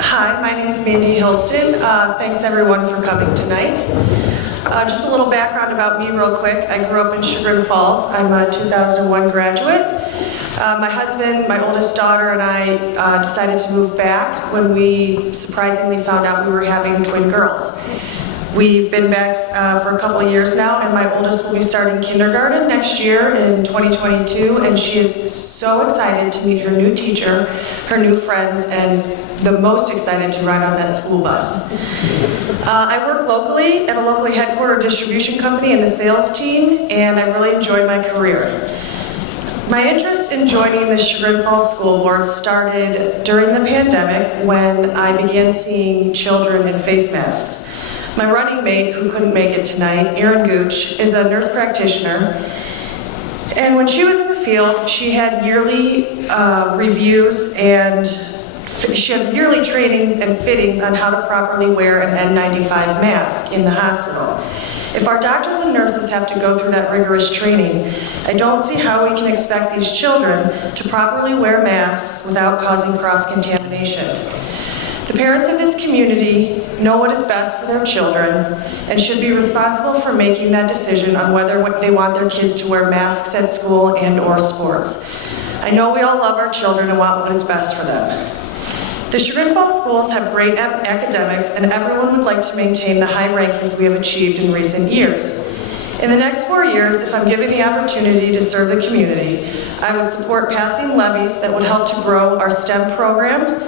Hi, my name is Mandy Hilston. Thanks everyone for coming tonight. Just a little background about me real quick. I grew up in Chagrin Falls. I'm a 2001 graduate. My husband, my oldest daughter, and I decided to move back when we surprisingly found out we were having twin girls. We've been back for a couple of years now, and my oldest will be starting kindergarten next year in 2022, and she is so excited to meet her new teacher, her new friends, and the most excited to ride on that school bus. I work locally at a locally headquartered distribution company in the sales team, and I really enjoy my career. My interest in joining the Chagrin Falls School Board started during the pandemic when I began seeing children in face masks. My running mate, who couldn't make it tonight, Erin Gooch, is a nurse practitioner. And when she was in the field, she had yearly reviews and she had yearly trainings and fittings on how to properly wear an N95 mask in the hospital. If our doctors and nurses have to go through that rigorous training, I don't see how we can expect these children to properly wear masks without causing cross-contamination. The parents of this community know what is best for their children and should be responsible for making that decision on whether they want their kids to wear masks at school and/or sports. I know we all love our children and want what is best for them. The Chagrin Falls schools have great academics, and everyone would like to maintain the high rankings we have achieved in recent years. In the next 4 years, if I'm given the opportunity to serve the community, I would support passing levies that would help to grow our STEM program,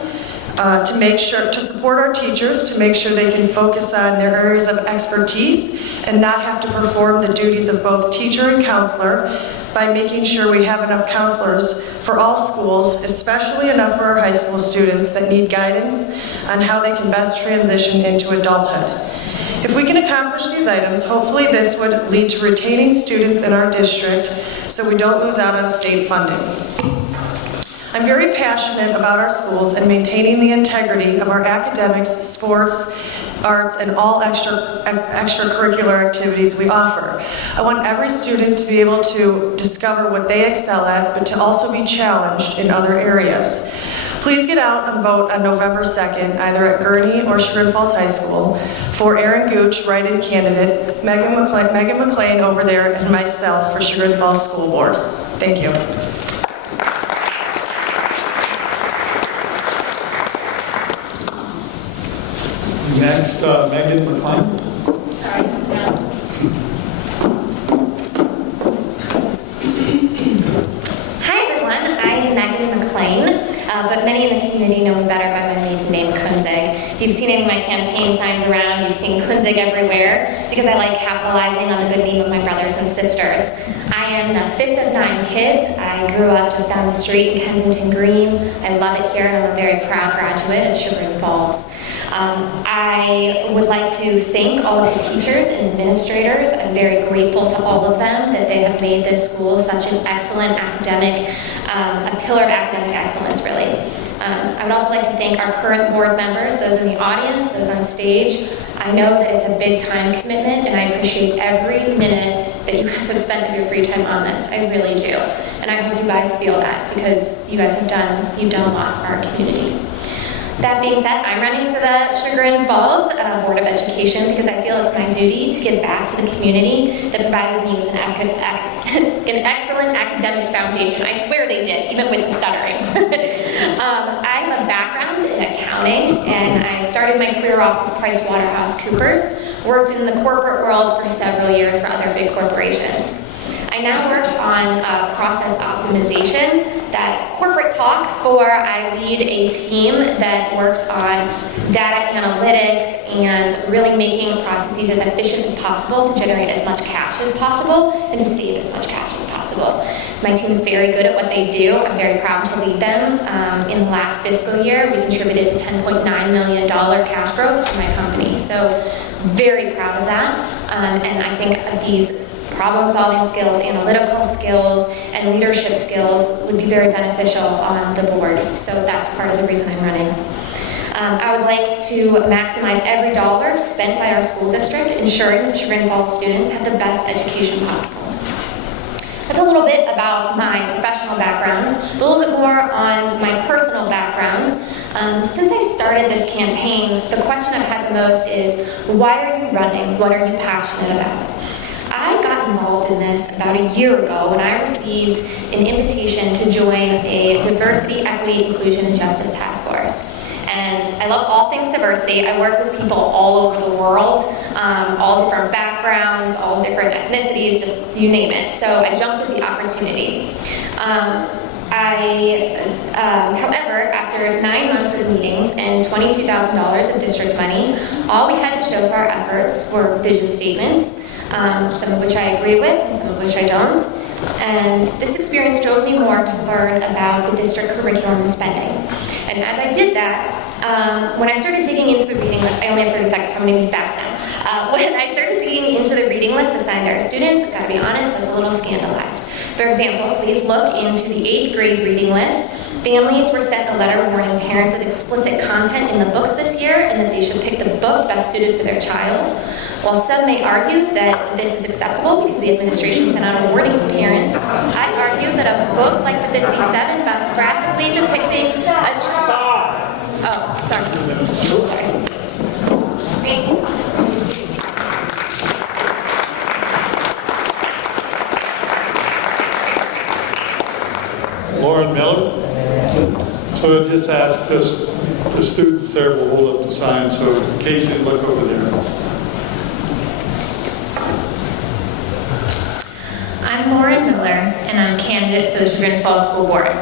to support our teachers, to make sure they can focus on their areas of expertise and not have to perform the duties of both teacher and counselor, by making sure we have enough counselors for all schools, especially enough for our high school students that need guidance on how they can best transition into adulthood. If we can accomplish these items, hopefully this would lead to retaining students in our district so we don't lose out on state funding. I'm very passionate about our schools and maintaining the integrity of our academics, sports, arts, and all extracurricular activities we offer. I want every student to be able to discover what they excel at, but to also be challenged in other areas. Please get out and vote on November 2nd, either at Gurney or Chagrin Falls High School, for Erin Gooch, write-in candidate, Megan McLean over there, and myself for Chagrin Falls School Board. Thank you. Next, Megan McLean. Sorry, no. Hi everyone, I am Megan McLean, but many in the community know me better by my maiden name, Kunzig. If you've seen any of my campaign signs around, you've seen Kunzig everywhere, because I like capitalizing on the good name of my brothers and sisters. I am the fifth of 9 kids. I grew up just down the street in Kensington Green. I love it here, and I'm a very proud graduate of Chagrin Falls. I would like to thank all of the teachers and administrators. I'm very grateful to all of them that they have made this school such an excellent academic, a pillar of academic excellence, really. I would also like to thank our current board members, those in the audience, those on stage. I know that it's a big time commitment, and I appreciate every minute that you guys have spent of your free time on this. I really do. And I hope you guys feel that, because you guys have you've done a lot for our community. That being said, I'm running for the Chagrin Falls Board of Education because I feel it's my duty to give back to the community that provided me with an excellent academic foundation. I swear they did, even with the stuttering. I have a background in accounting, and I started my career off with PricewaterhouseCoopers, worked in the corporate world for several years for other big corporations. I now work on process optimization. That's corporate talk for I lead a team that works on data analytics and really making processes as efficient as possible to generate as much cash as possible and to save as much cash as possible. My team is very good at what they do. I'm very proud to lead them. In the last fiscal year, we contributed to $10.9 million cash growth for my company. So very proud of that. And I think these problem-solving skills, analytical skills, and leadership skills would be very beneficial on the board. So that's part of the reason I'm running. I would like to maximize every dollar spent by our school district, ensuring that Chagrin Falls students have the best education possible. That's a little bit about my professional background, a little bit more on my personal background. Since I started this campaign, the question I've had the most is, why are you running? What are you passionate about? I got involved in this about a year ago when I received an invitation to join a diversity, equity, inclusion, and justice task force. And I love all things diversity. I work with people all over the world, all different backgrounds, all different ethnicities, just you name it. So I jumped at the opportunity. However, after 9 months of meetings and $22,000 of district money, all we had to show for our efforts were vision statements, some of which I agree with and some of which I don't. And this experience drove me more to learn about the district curriculum and spending. And as I did that, when I started digging into the reading list, I only have 30 seconds, so I'm going to be fast now. When I started digging into the reading list assigned to our students, gotta be honest, I was a little scandalized. For example, please look into the 8th grade reading list. Families were sent a letter warning parents of explicit content in the books this year and that they should pick the book best suited for their child. While some may argue that this is acceptable because the administration sent out a warning to parents, I argue that a book like the 57 best graphically depicting a child. Oh, sorry. Thanks. Lauren Miller. So I just asked this, the students there will hold up the sign, so occasionally look over there. I'm Lauren Miller, and I'm a candidate for the Chagrin Falls School Board.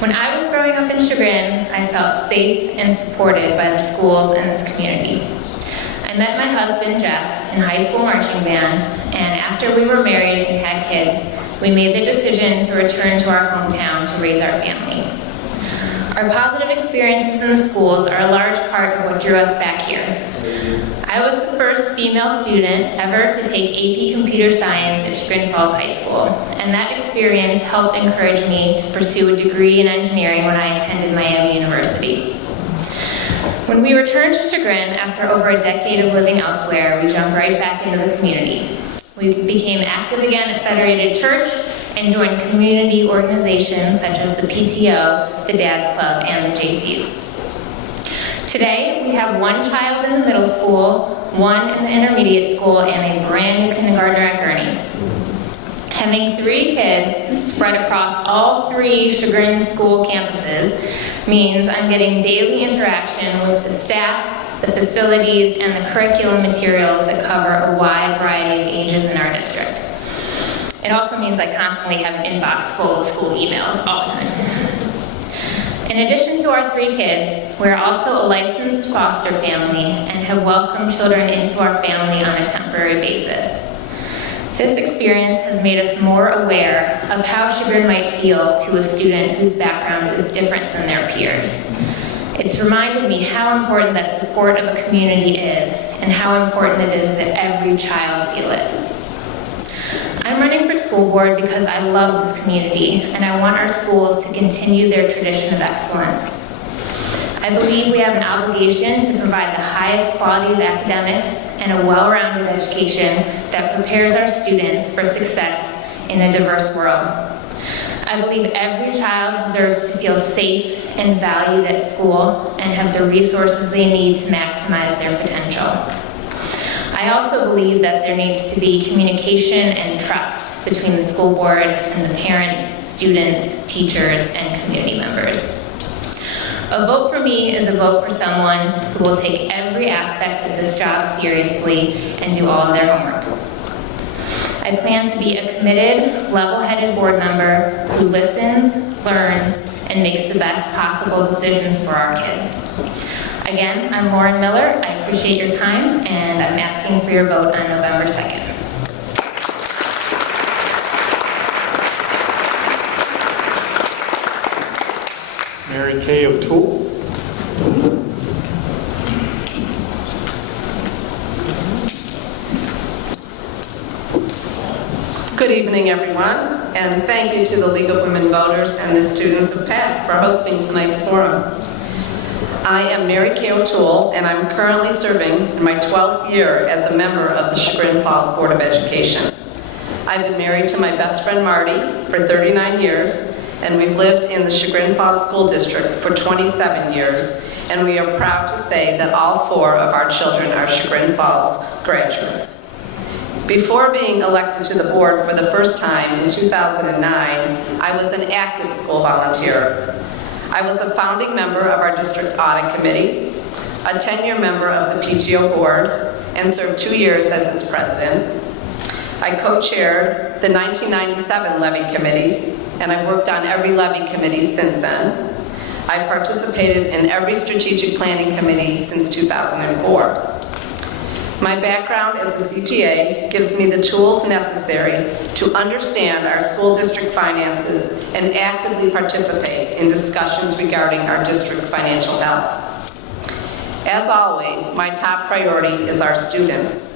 When I was growing up in Chagrin, I felt safe and supported by the schools and this community. I met my husband, Jeff, in high school marching band, and after we were married and had kids, we made the decision to return to our hometown to raise our family. Our positive experiences in the schools are a large part of what drew us back here. I was the first female student ever to take AP Computer Science at Chagrin Falls High School, and that experience helped encourage me to pursue a degree in engineering when I attended Miami University. When we returned to Chagrin after over a decade of living elsewhere, we jumped right back into the community. We became active again at Federated Church and joined community organizations such as the PTO, the Dad's Club, and the JCs. Today, we have one child in the middle school, one in the intermediate school, and a brand new kindergartner at Gurney. Having 3 kids spread across all 3 Chagrin school campuses means I'm getting daily interaction with the staff, the facilities, and the curriculum materials that cover a wide variety of ages in our district. It also means I constantly have an inbox full of school emails all the time. In addition to our 3 kids, we're also a licensed foster family and have welcomed children into our family on a temporary basis. This experience has made us more aware of how Chagrin might feel to a student whose background is different than their peers. It's reminded me how important that support of a community is and how important it is that every child feel it. I'm running for school board because I love this community and I want our schools to continue their tradition of excellence. I believe we have an obligation to provide the highest quality of academics and a well-rounded education that prepares our students for success in a diverse world. I believe every child deserves to feel safe and valued at school and have the resources they need to maximize their potential. I also believe that there needs to be communication and trust between the school board and the parents, students, teachers, and community members. A vote for me is a vote for someone who will take every aspect of this job seriously and do all of their homework. I plan to be a committed, level-headed board member who listens, learns, and makes the best possible decisions for our kids. Again, I'm Lauren Miller. I appreciate your time, and I'm asking for your vote on November 2nd. Mary Kay O'Toole. Good evening, everyone, and thank you to the League of Women Voters and the students of PAC for hosting tonight's forum. I am Mary Kay O'Toole, and I'm currently serving in my 12th year as a member of the Chagrin Falls Board of Education. I've been married to my best friend Marty for 39 years, and we've lived in the Chagrin Falls School District for 27 years, and we are proud to say that all 4 of our children are Chagrin Falls graduates. Before being elected to the board for the first time in 2009, I was an active school volunteer. I was a founding member of our district's audit committee, a 10-year member of the PTO board, and served 2 years as its president. I co-chaired the 1997 levy committee, and I worked on every levy committee since then. I participated in every strategic planning committee since 2004. My background as a CPA gives me the tools necessary to understand our school district finances and actively participate in discussions regarding our district's financial health. As always, my top priority is our students.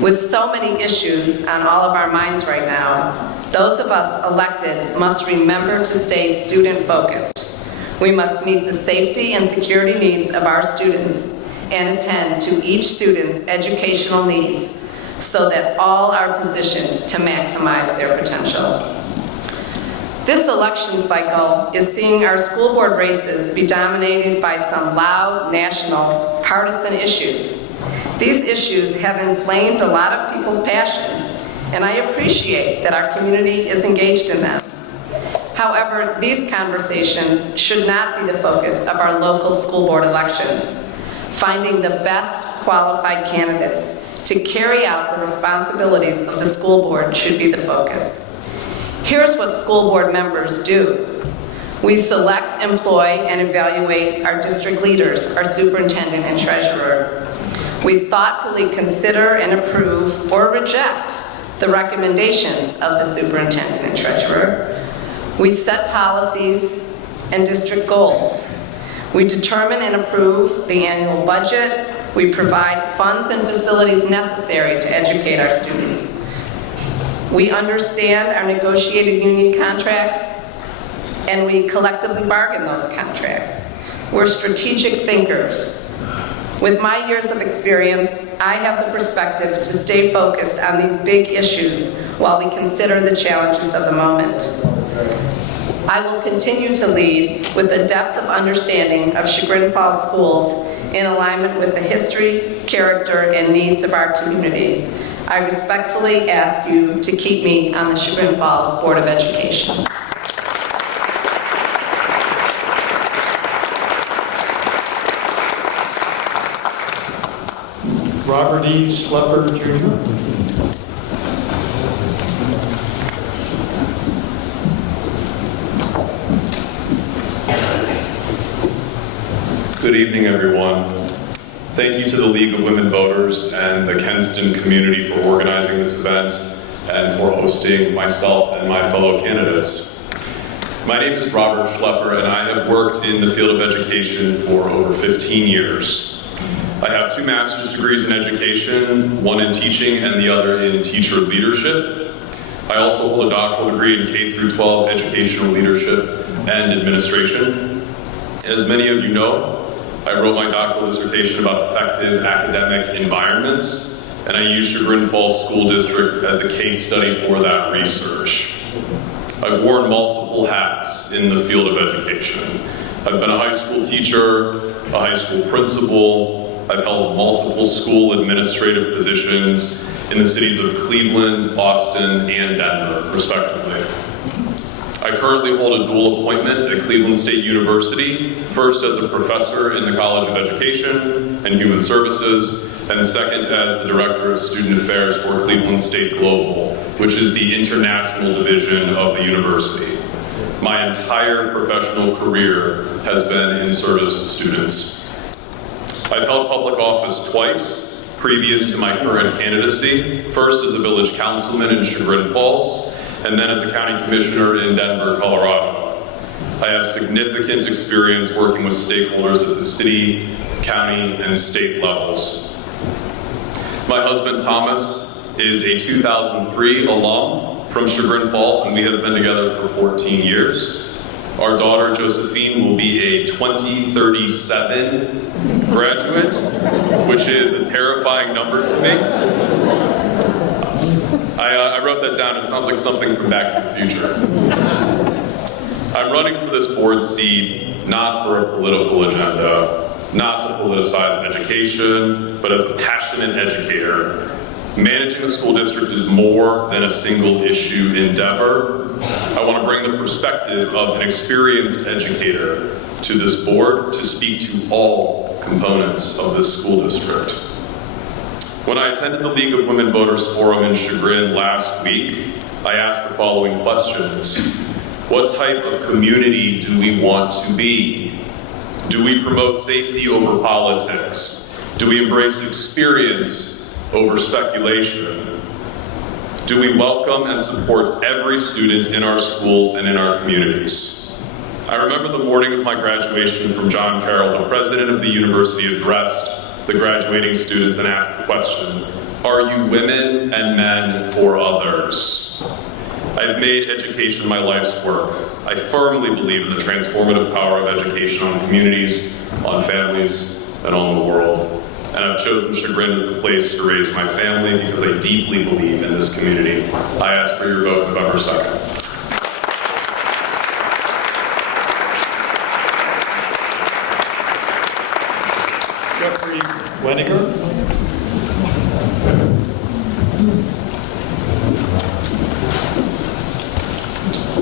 With so many issues on all of our minds right now, those of us elected must remember to stay student-focused. We must meet the safety and security needs of our students and attend to each student's educational needs so that all are positioned to maximize their potential. This election cycle is seeing our school board races be dominated by some loud, national, partisan issues. These issues have inflamed a lot of people's passion, and I appreciate that our community is engaged in them. However, these conversations should not be the focus of our local school board elections. Finding the best qualified candidates to carry out the responsibilities of the school board should be the focus. Here's what school board members do. We select, employ, and evaluate our district leaders, our superintendent and treasurer. We thoughtfully consider and approve or reject the recommendations of the superintendent and treasurer. We set policies and district goals. We determine and approve the annual budget. We provide funds and facilities necessary to educate our students. We understand our negotiated union contracts, and we collectively bargain those contracts. We're strategic thinkers. With my years of experience, I have the perspective to stay focused on these big issues while we consider the challenges of the moment. I will continue to lead with a depth of understanding of Chagrin Falls schools in alignment with the history, character, and needs of our community. I respectfully ask you to keep me on the Chagrin Falls Board of Education. Robert E. Slepper, Jr. Good evening, everyone. Thank you to the League of Women Voters and the Kenston community for organizing this event and for hosting myself and my fellow candidates. My name is Robert Schlepper, and I have worked in the field of education for over 15 years. I have 2 master's degrees in education, one in teaching and the other in teacher leadership. I also hold a doctoral degree in K-12 educational leadership and administration. As many of you know, I wrote my doctoral dissertation about effective academic environments, and I used Chagrin Falls School District as a case study for that research. I've worn multiple hats in the field of education. I've been a high school teacher, a high school principal. I've held multiple school administrative positions in the cities of Cleveland, Boston, and Denver, respectively. I currently hold a dual appointment at Cleveland State University, first as a professor in the College of Education and Human Services, and second as the Director of Student Affairs for Cleveland State Global, which is the international division of the university. My entire professional career has been in service of students. I've held public office twice, previous to my current candidacy, first as a village councilman in Chagrin Falls, and then as a county commissioner in Denver, Colorado. I have significant experience working with stakeholders at the city, county, and state levels. My husband, Thomas, is a 2003 alum from Chagrin Falls, and we have been together for 14 years. Our daughter Josephine will be a 2037 graduate, which is a terrifying number to me. I wrote that down. It sounds like something from Back to the Future. I'm running for this board seat not for a political agenda, not to politicize education, but as a passionate educator. Managing a school district is more than a single issue endeavor. I want to bring the perspective of an experienced educator to this board to speak to all components of this school district. When I attended the League of Women Voters Forum in Chagrin last week, I asked the following questions. What type of community do we want to be? Do we promote safety over politics? Do we embrace experience over speculation? Do we welcome and support every student in our schools and in our communities? I remember the morning of my graduation from John Carroll, the president of the university addressed the graduating students and asked the question, are you women and men for others? I've made education my life's work. I firmly believe in the transformative power of education on communities, on families, and on the world. And I've chosen Chagrin as the place to raise my family because I deeply believe in this community. I ask for your vote November 2nd. Jeffrey Weniger.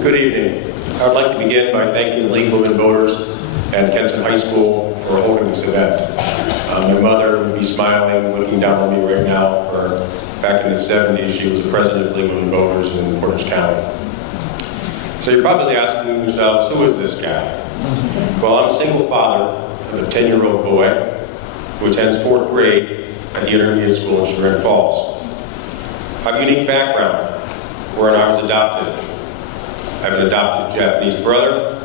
Good evening. I would like to begin by thanking the League of Women Voters at Kenston High School for holding this event. My mother would be smiling, looking down on me right now. Back in the 70s, she was the president of the League of Women Voters in Portage County. So you're probably asking yourselves, who is this guy? Well, I'm a single father of a 10-year-old boy who attends 4th grade at the intermediate school in Chagrin Falls. I have a unique background wherein I was adopted. I have an adopted Japanese brother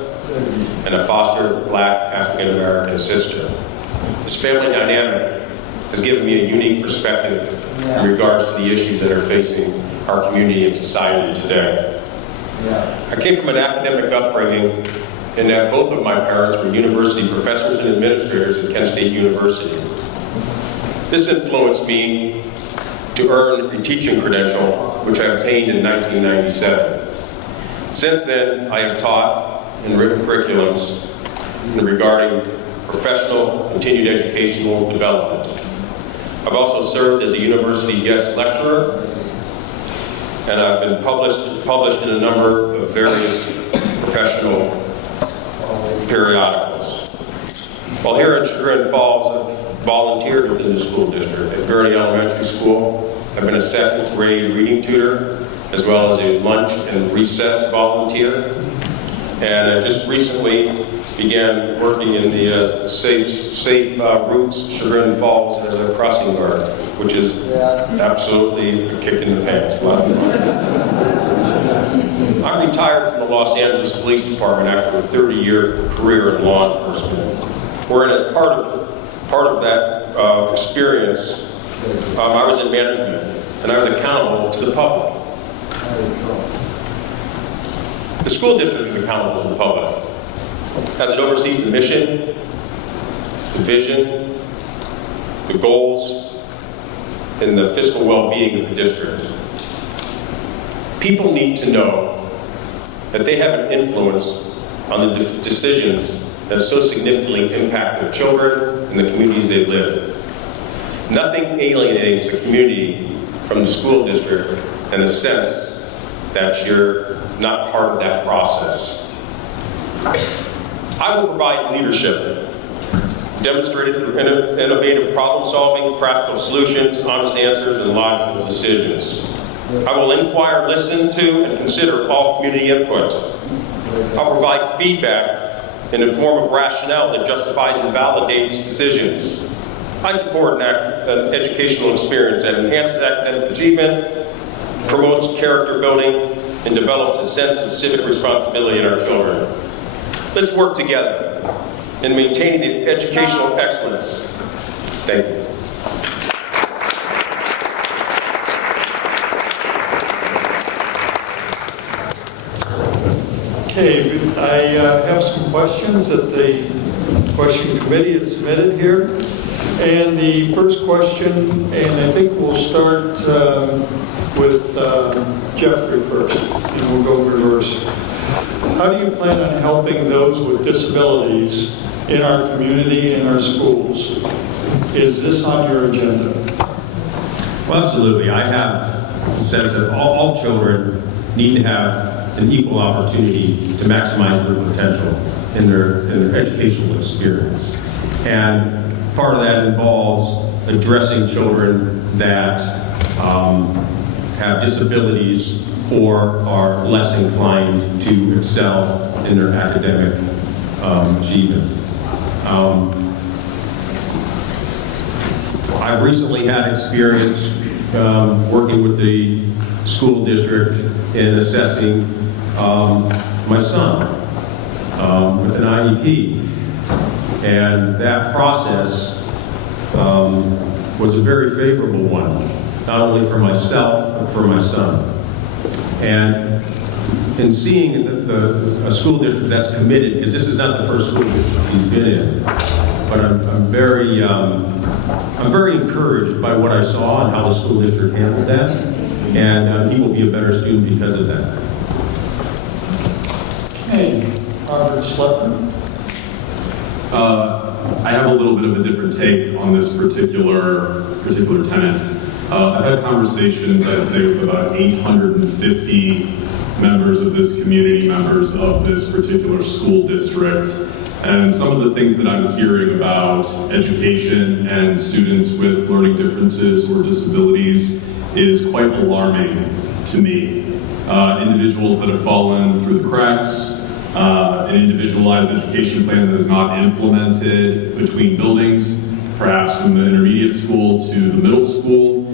and a foster black African-American sister. This family dynamic has given me a unique perspective in regards to the issues that are facing our community and society today. I came from an academic upbringing in that both of my parents were university professors and administrators at Kent State University. This influenced me to earn a teaching credential, which I obtained in 1997. Since then, I have taught in written curriculums regarding professional continued educational development. I've also served as a university guest lecturer, and I've been published in a number of various professional periodicals. While here in Chagrin Falls, I've volunteered within the school district. At Gurney Elementary School, I've been a 2nd grade reading tutor, as well as a lunch and recess volunteer. And I just recently began working in the Safe Routes Chagrin Falls as a crossing guard, which is absolutely a kick in the pants. I'm retired from the Los Angeles Police Department after a 30-year career in law enforcement. Wherein as part of that experience, I was in management, and I was accountable to the public. The school district is accountable to the public, as it oversees the mission, the vision, the goals, and the fiscal well-being of the district. People need to know that they have an influence on the decisions that so significantly impact their children and the communities they live. Nothing alienates a community from the school district in the sense that you're not part of that process. I will provide leadership demonstrated through innovative problem solving, practical solutions, honest answers, and logical decisions. I will inquire, listen to, and consider all community input. I'll provide feedback in the form of rationale that justifies and validates decisions. I support an educational experience that enhances academic achievement, promotes character building, and develops a sense of civic responsibility in our children. Let's work together in maintaining educational excellence. Thank you. Okay, I have some questions that the question committee has submitted here. And the first question, and I think we'll start with Jeffrey first, and we'll go reverse. How do you plan on helping those with disabilities in our community and our schools? Is this on your agenda? Well, absolutely. I have the sense that all children need to have an equal opportunity to maximize their potential in their educational experience. And part of that involves addressing children that have disabilities or are less inclined to excel in their academic achievement. I've recently had experience working with the school district in assessing my son with an IEP. And that process was a very favorable one, not only for myself, but for my son. And in seeing a school district that's committed, because this is not the first school district he's been in, but I'm very encouraged by what I saw and how the school district handled that, and he will be a better student because of that. Okay, Robert Schlepper. I have a little bit of a different take on this particular tenant. I've had conversations, I'd say, with about 850 members of this community, members of this particular school district. And some of the things that I'm hearing about education and students with learning differences or disabilities is quite alarming to me. Individuals that have fallen through the cracks, an individualized education plan that is not implemented between buildings, perhaps from the intermediate school to the middle school,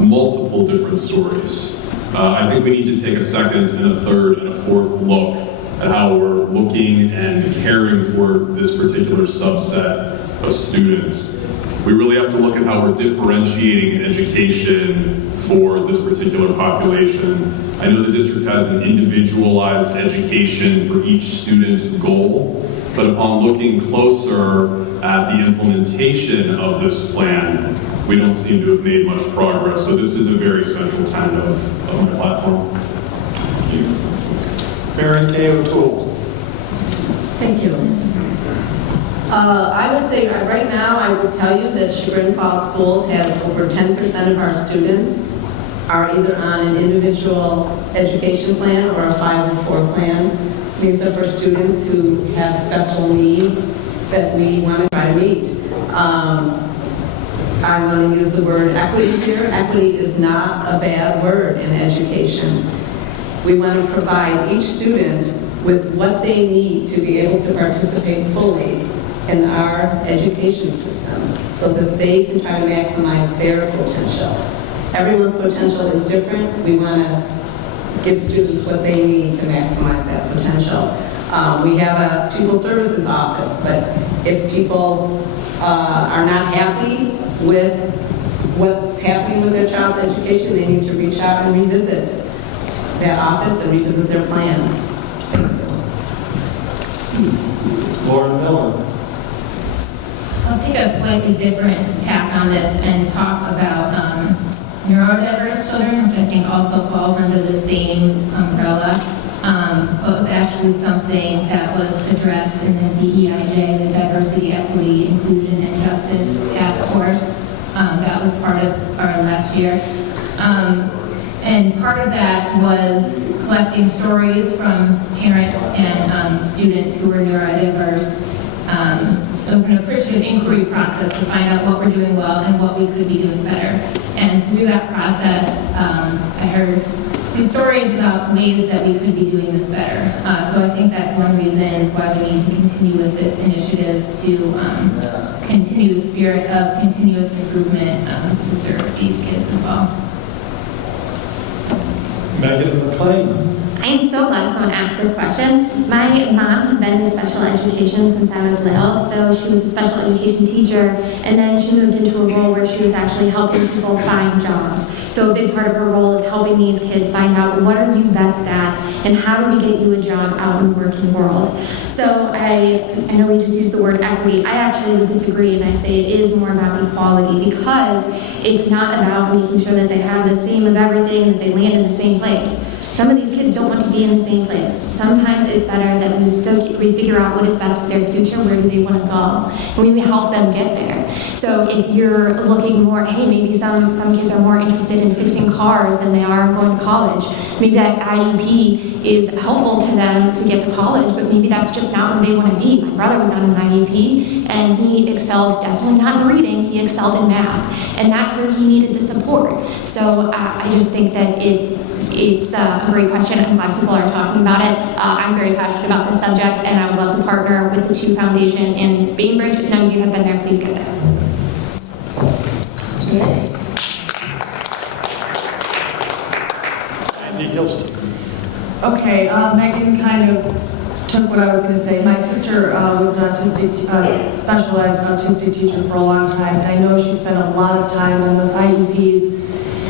multiple different stories. I think we need to take a second and a third and a fourth look at how we're looking and caring for this particular subset of students. We really have to look at how we're differentiating education for this particular population. I know the district has an individualized education for each student goal, but upon looking closer at the implementation of this plan, we don't seem to have made much progress. So this is a very central tenet of my platform. Thank you. Mary Kay O'Toole. Thank you. I would say right now, I would tell you that Chagrin Falls Schools has over 10% of our students are either on an individual education plan or a 504 plan. These are for students who have special needs that we want to try to meet. I want to use the word equity here. Equity is not a bad word in education. We want to provide each student with what they need to be able to participate fully in our education system so that they can try to maximize their potential. Everyone's potential is different. We want to give students what they need to maximize that potential. We have a pupil services office, but if people are not happy with what's happening with their child's education, they need to reach out and revisit that office and revisit their plan. Thank you. Lauren Miller. I'll take a slightly different tack on this and talk about neurodiverse children, which I think also falls under the same umbrella. But was actually something that was addressed in the DEIJ, the Diversity, Equity, Inclusion, and Justice Task Force. That was part of our last year. And part of that was collecting stories from parents and students who were neurodiverse. So it was an appreciative inquiry process to find out what we're doing well and what we could be doing better. And through that process, I heard some stories about ways that we could be doing this better. So I think that's one reason why we need to continue with this initiative to continue the spirit of continuous improvement to serve these kids as well. Megan McLean. I'm so glad someone asked this question. My mom has been in special education since I was little, so she was a special education teacher, and then she moved into a role where she was actually helping people find jobs. So a big part of her role is helping these kids find out what are you best at, and how do we get you a job out in the working world. So I know we just used the word equity. I actually would disagree, and I say it is more about equality, because it's not about making sure that they have the same of everything, that they land in the same place. Some of these kids don't want to be in the same place. Sometimes it's better that we figure out what is best for their future, where do they want to go, and we help them get there. So if you're looking more, hey, maybe some kids are more interested in fixing cars than they are going to college. Maybe that IEP is helpful to them to get to college, but maybe that's just not what they want to be. My brother was on an IEP, and he excelled, definitely not in reading, he excelled in math, and that's where he needed the support. So I just think that it's a great question. I'm glad people are talking about it. I'm very passionate about this subject, and I would love to partner with the TWO Foundation in Bainbridge. If none of you have been there, please get there. Okay, Megan kind of took what I was going to say. My sister was an special ed autistic teacher for a long time, and I know she spent a lot of time on those IEPs.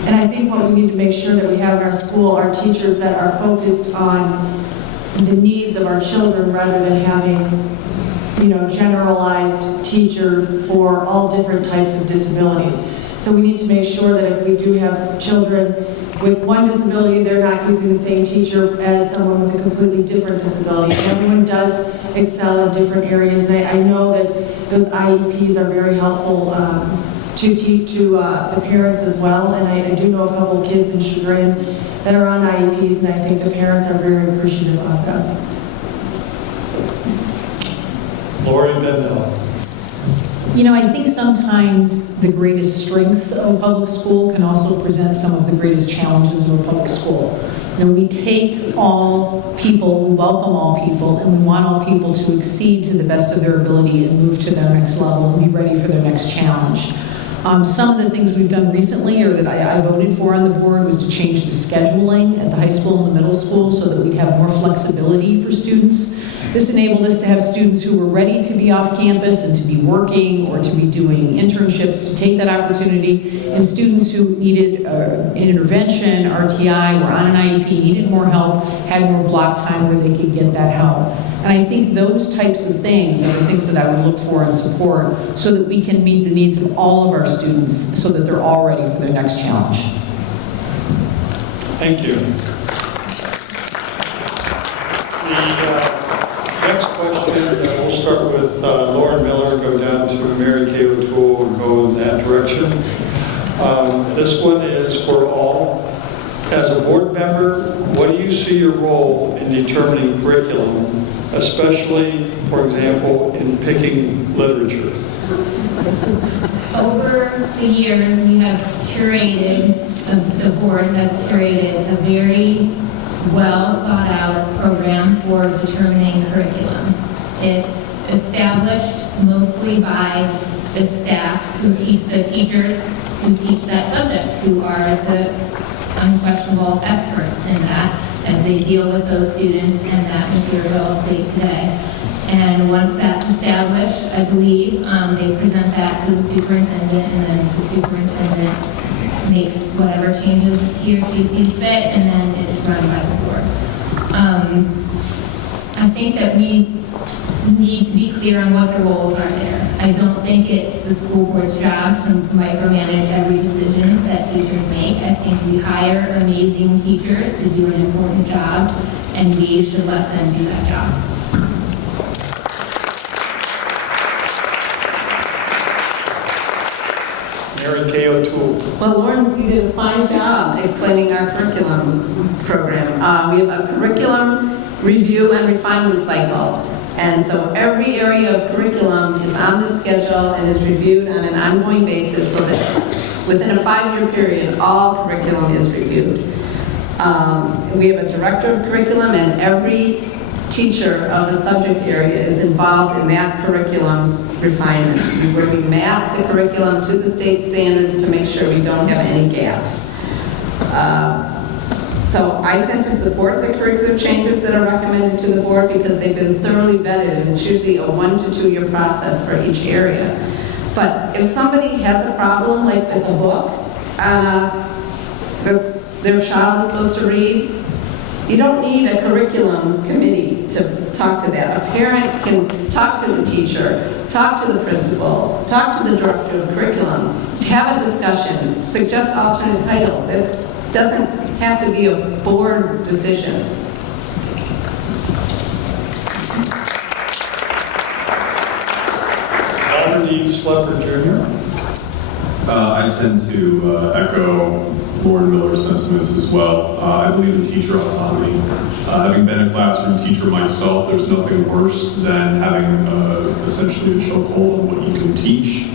And I think what we need to make sure that we have in our school are teachers that are focused on the needs of our children rather than having, generalized teachers for all different types of disabilities. So we need to make sure that if we do have children with one disability, they're not using the same teacher as someone with a completely different disability. Everyone does excel in different areas, and I know that those IEPs are very helpful to the parents as well. And I do know a couple of kids in Chagrin that are on IEPs, and I think the parents are very appreciative of them. Lori Bendall. I think sometimes the greatest strengths of a public school can also present some of the greatest challenges of a public school. We take all people, we welcome all people, and we want all people to exceed to the best of their ability and move to their next level and be ready for their next challenge. Some of the things we've done recently, or that I voted for on the board, was to change the scheduling at the high school and the middle school so that we'd have more flexibility for students. This enabled us to have students who were ready to be off campus and to be working or to be doing internships to take that opportunity, and students who needed an intervention, RTI, were on an IEP, needed more help, had more block time where they could get that help. And I think those types of things are the things that I would look for and support so that we can meet the needs of all of our students so that they're all ready for their next challenge. Thank you. The next question, we'll start with Lauren Miller, go down to Mary Kay O'Toole and go in that direction. This one is for all. As a board member, what do you see your role in determining curriculum, especially, for example, in picking literature? Over the years, we have curated, the board has curated a very well thought out program for determining curriculum. It's established mostly by the staff who teach, the teachers who teach that subject, who are the unquestionable experts in that as they deal with those students and that material day to day. And once that's established, I believe they present that to the superintendent, and then the superintendent makes whatever changes he or she sees fit, and then it's run by the board. I think that we need to be clear on what the roles are there. I don't think it's the school board's job to micromanage every decision that teachers make. I think we hire amazing teachers to do an important job, and we should let them do that job. Mary Kay O'Toole. Well, Lauren, you did a fine job explaining our curriculum program. We have a curriculum review and refinement cycle. And so every area of curriculum is on the schedule and is reviewed on an ongoing basis so that within a 5-year period, all curriculum is reviewed. We have a director of curriculum, and every teacher of a subject area is involved in that curriculum's refinement. We map the curriculum to the state standards to make sure we don't have any gaps. So I tend to support the curriculum changes that are recommended to the board because they've been thoroughly vetted, and it's usually a 1 to 2 year process for each area. But if somebody has a problem, like with a book that their child is supposed to read, you don't need a curriculum committee to talk to that. A parent can talk to the teacher, talk to the principal, talk to the director of curriculum, have a discussion, suggest alternate titles. It doesn't have to be a board decision. Albert E. Slepper Jr. I tend to echo Lauren Miller's sentiments as well. I believe in teacher autonomy. Having been a classroom teacher myself, there's nothing worse than having essentially a chokehold on what you can teach.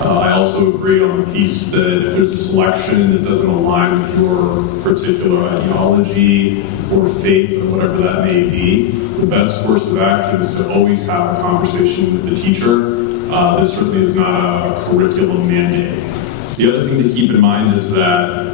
I also agree on the piece that if there's a selection that doesn't align with your particular ideology or faith or whatever that may be, the best course of action is to always have a conversation with the teacher. This certainly is not a curriculum mandate. The other thing to keep in mind is that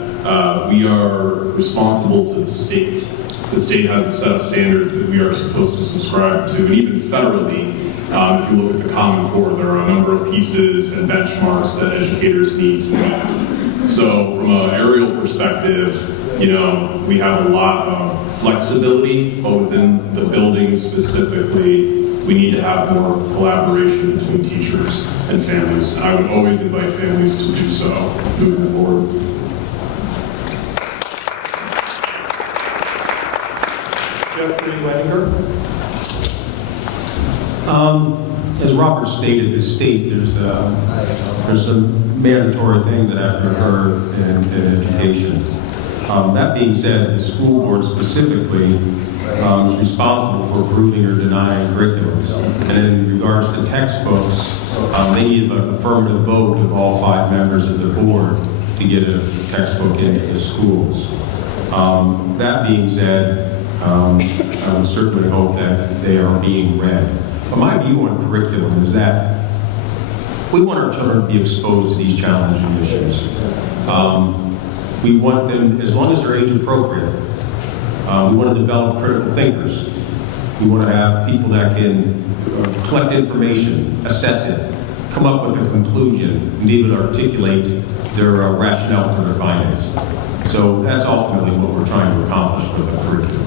we are responsible to the state. The state has a set of standards that we are supposed to subscribe to, and even federally, if you look at the Common Core, there are a number of pieces and benchmarks that educators need to meet. So from an aerial perspective, we have a lot of flexibility, but within the building specifically, we need to have more collaboration between teachers and families. I would always invite families to do so moving forward. Jeffrey Wenger. As Robert stated, the state, there's some mandatory things that have to occur in education. That being said, the school board specifically is responsible for approving or denying curriculums. And in regards to textbooks, they need an affirmative vote of all 5 members of the board to get a textbook into the schools. That being said, I would certainly hope that they are being read. But my view on curriculum is that we want our children to be exposed to these challenging issues. We want them, as long as they're age appropriate, we want to develop critical thinkers. We want to have people that can collect information, assess it, come up with a conclusion, and be able to articulate their rationale for their findings. So that's ultimately what we're trying to accomplish with the curriculum.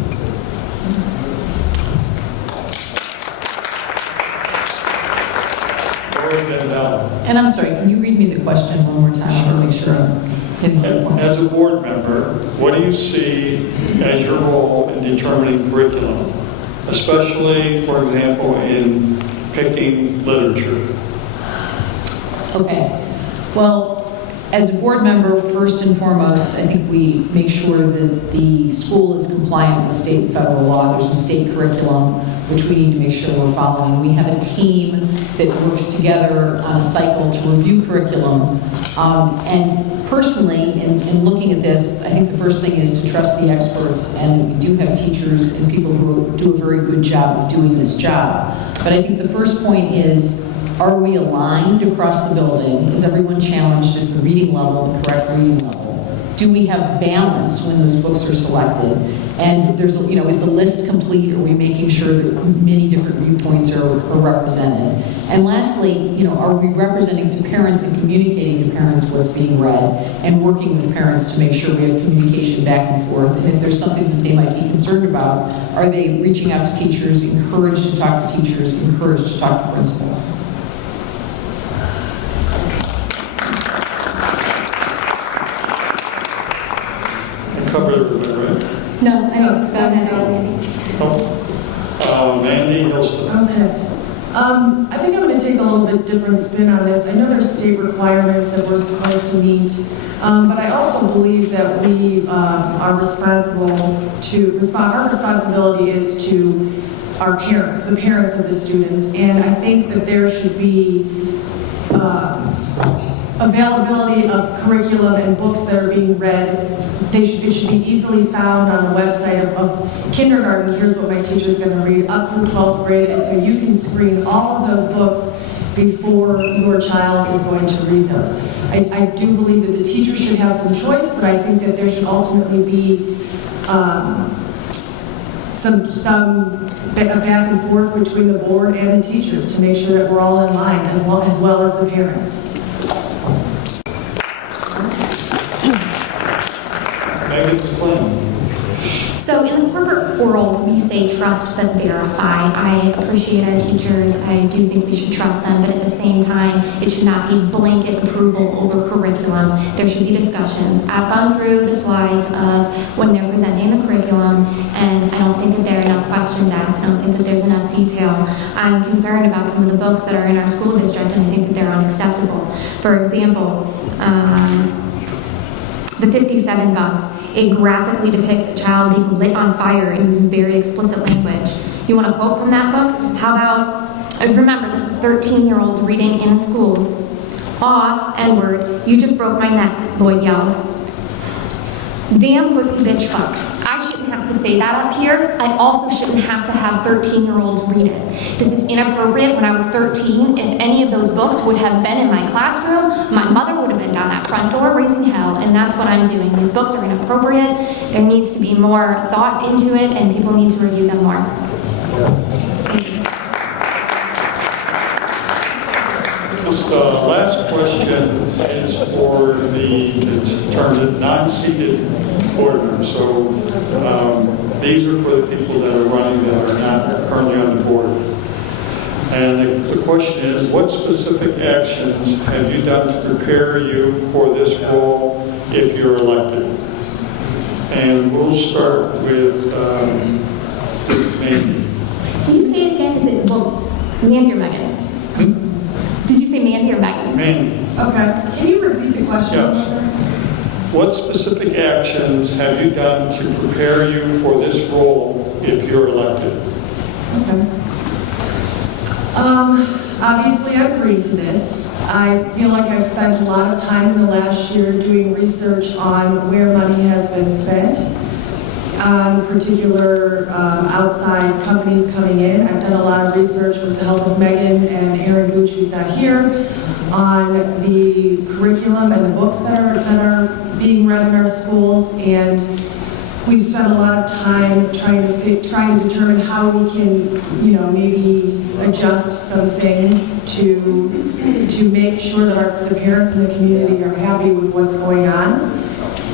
Lori Bendall. And I'm sorry, can you read me the question one more time? I want to make sure I'm hitting the point. As a board member, what do you see as your role in determining curriculum, especially, for example, in picking literature? Okay. Well, as a board member, first and foremost, I think we make sure that the school is compliant with state and federal law. There's a state curriculum, which we need to make sure we're following. We have a team that works together on a cycle to review curriculum. And personally, in looking at this, I think the first thing is to trust the experts, and we do have teachers and people who do a very good job of doing this job. But I think the first point is, are we aligned across the building? Is everyone challenged? Is the reading level the correct reading level? Do we have balance when those books are selected? And there's, is the list complete? Are we making sure that many different viewpoints are represented? And lastly, are we representing to parents and communicating to parents what's being read and working with parents to make sure we have communication back and forth? And if there's something that they might be concerned about, are they reaching out to teachers, encouraged to talk to teachers, encouraged to talk to principals? Cover everybody, right? No, I don't. Go ahead. Mandy Hilston. Okay. I think I'm going to take a little bit different spin on this. I know there's state requirements that we're supposed to meet, but I also believe that we are responsible to our responsibility is to our parents, the parents of the students, and I think that there should be availability of curriculum and books that are being read. It should be easily found on the website of kindergarten. Here's what my teacher is going to read up through 12th grade, so you can screen all of those books before your child is going to read those. I do believe that the teacher should have some choice, but I think that there should ultimately be some back and forth between the board and the teachers to make sure that we're all in line, as well as the parents. So in the corporate world, we say trust but verify. I appreciate our teachers. I do think we should trust them, but at the same time, it should not be blanket approval over curriculum. There should be discussions. I've gone through the slides of when they're presenting the curriculum, and I don't think that there are enough questions asked. I don't think that there's enough detail. I'm concerned about some of the books that are in our school district, and I think that they're unacceptable. For example, the 57 bus. It graphically depicts a child being lit on fire and uses very explicit language. You want a quote from that book? How about, remember, this is 13-year-olds reading in the schools. Aw, N-word, you just broke my neck, Lloyd yelled. Damn pussy bitch fuck. I shouldn't have to say that up here. I also shouldn't have to have 13-year-olds read it. This is inappropriate. When I was 13, if any of those books would have been in my classroom, my mother would have been down that front door raising hell, and that's what I'm doing. These books are inappropriate. There needs to be more thought into it, and people need to review them more. Thank you. This last question is for the terms of non-seated board members. So these are for the people that are running that are not currently on the board. And the question is, what specific actions have you done to prepare you for this role if you're elected? And we'll start with Mandy. Can you say it again? Is it, well, Mandy or Megan? Did you say Mandy or Megan? Mandy. Okay. Can you repeat the question? Yeah. What specific actions have you done to prepare you for this role if you're elected? Okay. Obviously, I agreed to this. I feel like I've spent a lot of time in the last year doing research on where money has been spent, on particular outside companies coming in. I've done a lot of research with the help of Megan and Aaron Gooch, who's not here, on the curriculum and the books that are being read in our schools, and we've spent a lot of time trying to determine how we can, maybe adjust some things to make sure that the parents in the community are happy with what's going on.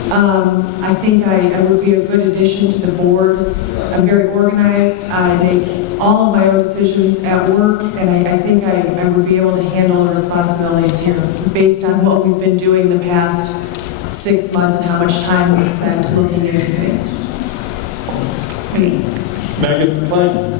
I think I would be a good addition to the board. I'm very organized. I make all of my own decisions at work, and I think I would be able to handle the responsibilities here based on what we've been doing the past 6 months and how much time we spent looking into things. Megan McLean.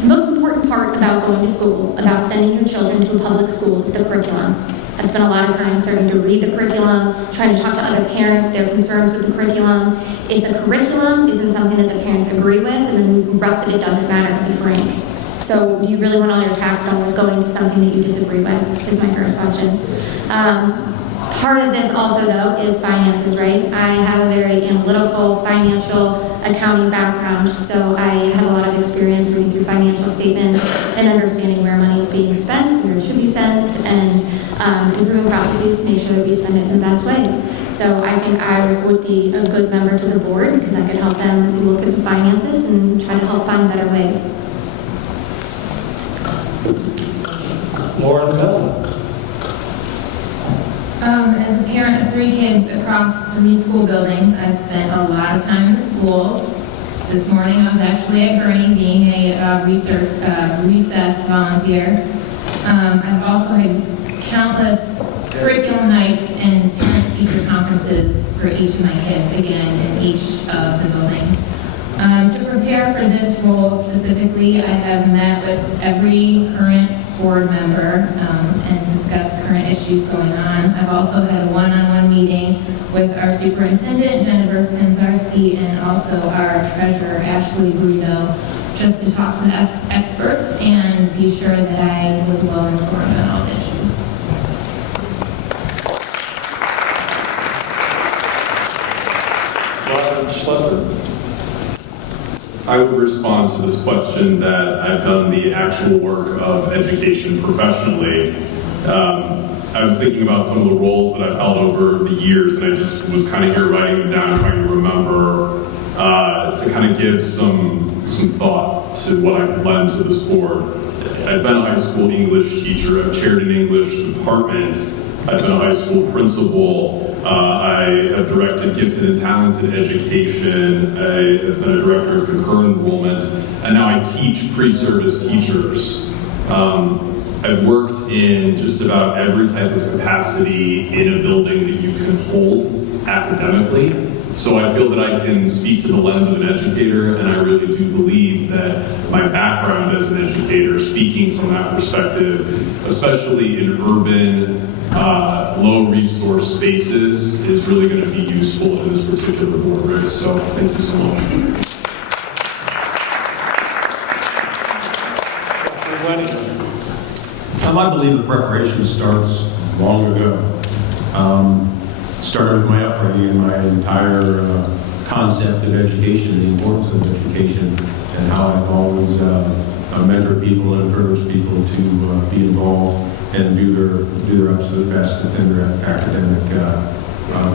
The most important part about going to school, about sending your children to a public school, is the curriculum. I spent a lot of time starting to read the curriculum, trying to talk to other parents, their concerns with the curriculum. If the curriculum isn't something that the parents agree with, then the rest of it doesn't matter, to be frank. So do you really want all your tax dollars going to something that you disagree with, is my first question. Part of this also, though, is finances, right? I have a very analytical, financial, accounting background, so I have a lot of experience reading through financial statements and understanding where money is being spent, where it should be spent, and improving processes to make sure that we spend it in the best ways. So I think I would be a good member to the board because I could help them look at the finances and try to help find better ways. Lori Bendall. As a parent of 3 kids across 3 school buildings, I've spent a lot of time in the schools. This morning I was actually at Gurney being a recess volunteer. I've also had countless curriculum nights and parent-teacher conferences for each of my kids, again, in each of the buildings. To prepare for this role specifically, I have met with every current board member and discussed current issues going on. I've also had a one-on-one meeting with our superintendent, Jennifer Penzarski, and also our treasurer, Ashley Bruno, just to talk to the experts and be sure that I was well informed on all the issues. I would respond to this question that I've done the actual work of education professionally. I was thinking about some of the roles that I've held over the years, and I just was kind of here writing them down, trying to remember, to kind of give some thought to what I could lend to this board. I've been a high school English teacher. I've chaired an English department. I've been a high school principal. I have directed gifted and talented education. I have been a director of concurrent enrollment, and now I teach pre-service teachers. I've worked in just about every type of capacity in a building that you can hold academically. So I feel that I can speak to the lens of an educator, and I really do believe that my background as an educator, speaking from that perspective, especially in urban, low-resource spaces, is really going to be useful in this particular board race. So thank you so much. I believe the preparation starts long ago. Started with my upbringing and my entire concept of education, the importance of education, and how I've always mentored people and encouraged people to be involved and do their absolute best within their academic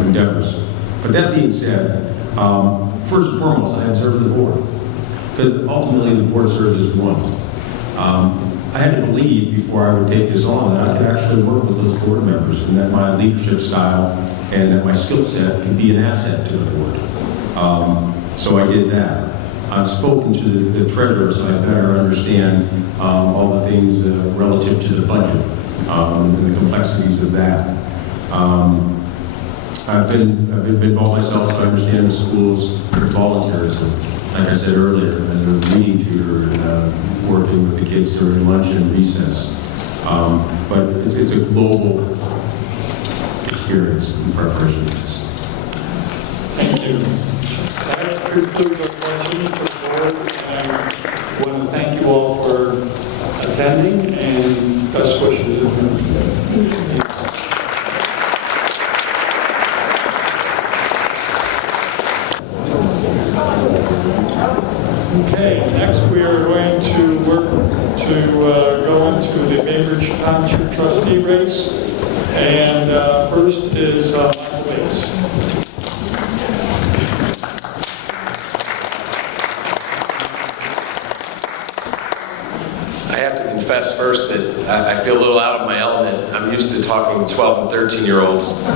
endeavors. But that being said, first and foremost, I observe the board, because ultimately the board serves as one. I had to believe before I would take this on that I could actually work with those board members, and that my leadership style and that my skill set could be an asset to the board. So I did that. I've spoken to the treasurer, so I better understand all the things relative to the budget and the complexities of that. I've been involved myself, so I understand the school's volunteerism. Like I said earlier, as a reading tutor and working with the kids during lunch and recess. But it's a global experience in preparation for this. Thank you. That concludes our questions for the board. I want to thank you all for attending and best wishes. Okay, next we are going to work to go into the Bainbridge Township Trustee race. And first is Michael Bates. I have to confess first that I feel a little out of my element. I'm used to talking 12 and 13-year-olds,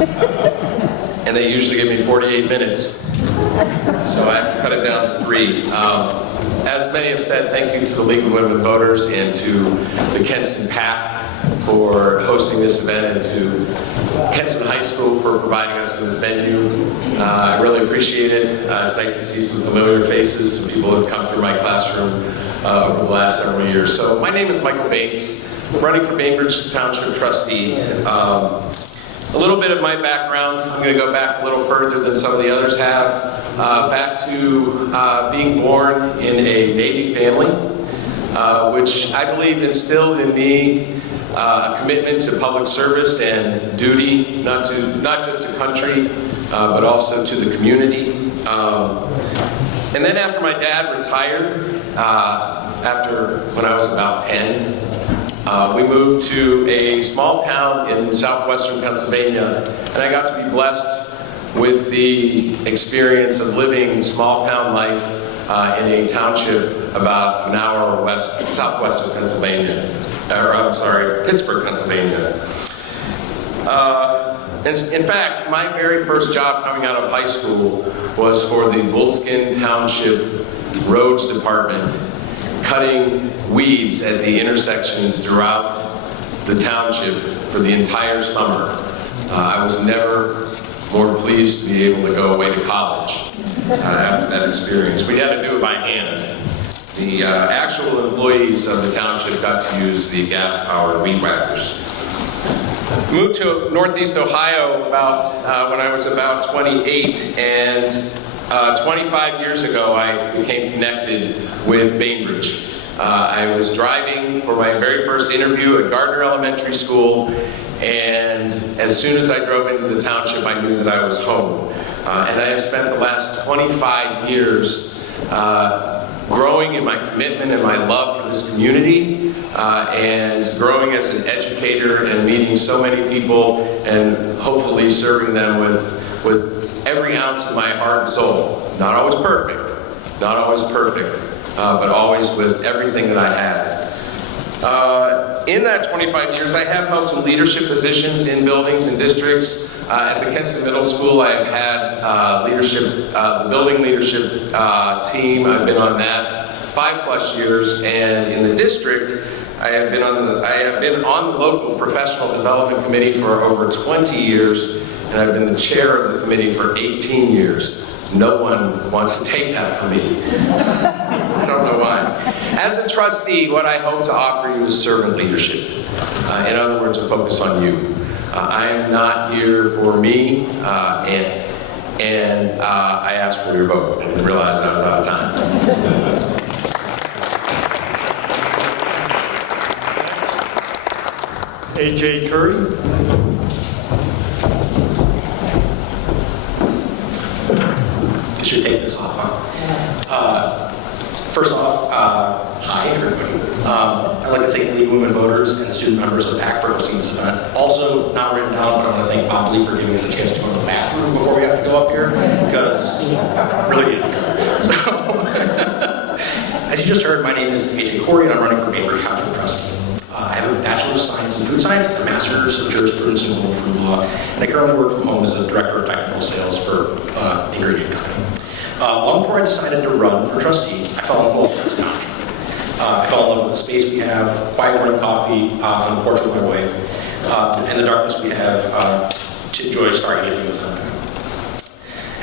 and they usually give me 48 minutes. So I have to cut it down to 3. As many have said, thank you to the League of Women Voters and to the Kenston PAC for hosting this event, and to Kenston High School for providing us with this venue. I really appreciate it. It's nice to see some familiar faces, some people who have come through my classroom over the last several years. So my name is Michael Bates, running for Bainbridge Township Trustee. A little bit of my background, I'm going to go back a little further than some of the others have, back to being born in a Navy family, which I believe instilled in me a commitment to public service and duty, not just to country, but also to the community. And then after my dad retired, when I was about 10, we moved to a small town in southwestern Pennsylvania, and I got to be blessed with the experience of living small town life in a township about an hour southwestern Pennsylvania. Pittsburgh, Pennsylvania. In fact, my very first job coming out of high school was for the Bullskin Township Roads Department, cutting weeds at the intersections throughout the township for the entire summer. I was never more pleased to be able to go away to college after that experience. We had to do it by hand. The actual employees of the township got to use the gas-powered weed whackers. Moved to Northeast Ohio when I was about 28, and 25 years ago I became connected with Bainbridge. I was driving for my very first interview at Gardner Elementary School, and as soon as I drove into the township, I knew that I was home. And I have spent the last 25 years growing in my commitment and my love for this community, and growing as an educator and meeting so many people and hopefully serving them with every ounce of my heart and soul. Not always perfect, but always with everything that I had. In that 25 years, I have held some leadership positions in buildings and districts. At the Kenston Middle School, I have had leadership, the building leadership team. I've been on that 5+ years, and in the district, I have been on the local professional development committee for over 20 years, and I've been the chair of the committee for 18 years. No one wants to take that from me. I don't know why. As a trustee, what I hope to offer you is servant leadership. In other words, a focus on you. I am not here for me, and I asked for your vote and realized I was out of time. A.J. Curry. I should take this off, huh? First off, hi everybody. I'd like to thank the League of Women Voters and the student members of PAC for hosting this event. Also, not written down, but I want to thank Bob Lee for giving us a chance to go to the bathroom before we have to go up here, because really, so, as you just heard, my name is A.J. Corey, and I'm running for Bainbridge Township Trustee. I have a Bachelor's of Science in Food Science, a Master's of Jurisprudence in Global Food Law, and I currently work from home as the Director of Technical Sales for the ingredient company. Long before I decided to run for trustee, I fell in love with this town. I fell in love with the space we have, quiet morning coffee on the porch with my wife, and the darkness we have to enjoy stargazing with sunlight.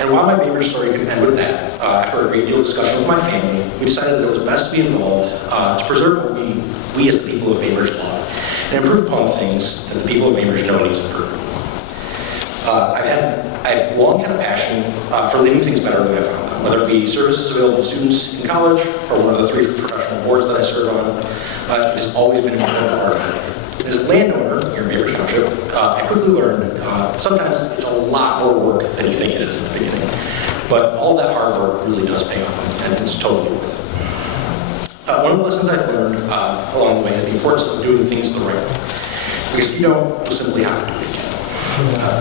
And while my Bainbridge story could end with that, after a great deal of discussion with my family, we decided that it was best to be involved to preserve what we as the people of Bainbridge love and improve upon things that the people of Bainbridge know needs improvement. I've long had a passion for leaving things better than I found them, whether it be services available to students in college or one of the 3 professional boards that I serve on. It has always been an important part of my life. As a landowner here in Bainbridge Township, I quickly learned that sometimes it's a lot more work than you think it is in the beginning. But all that hard work really does pay off, and it's totally worth it. One of the lessons I've learned along the way is the importance of doing things the right way. Because you don't simply have to do it again.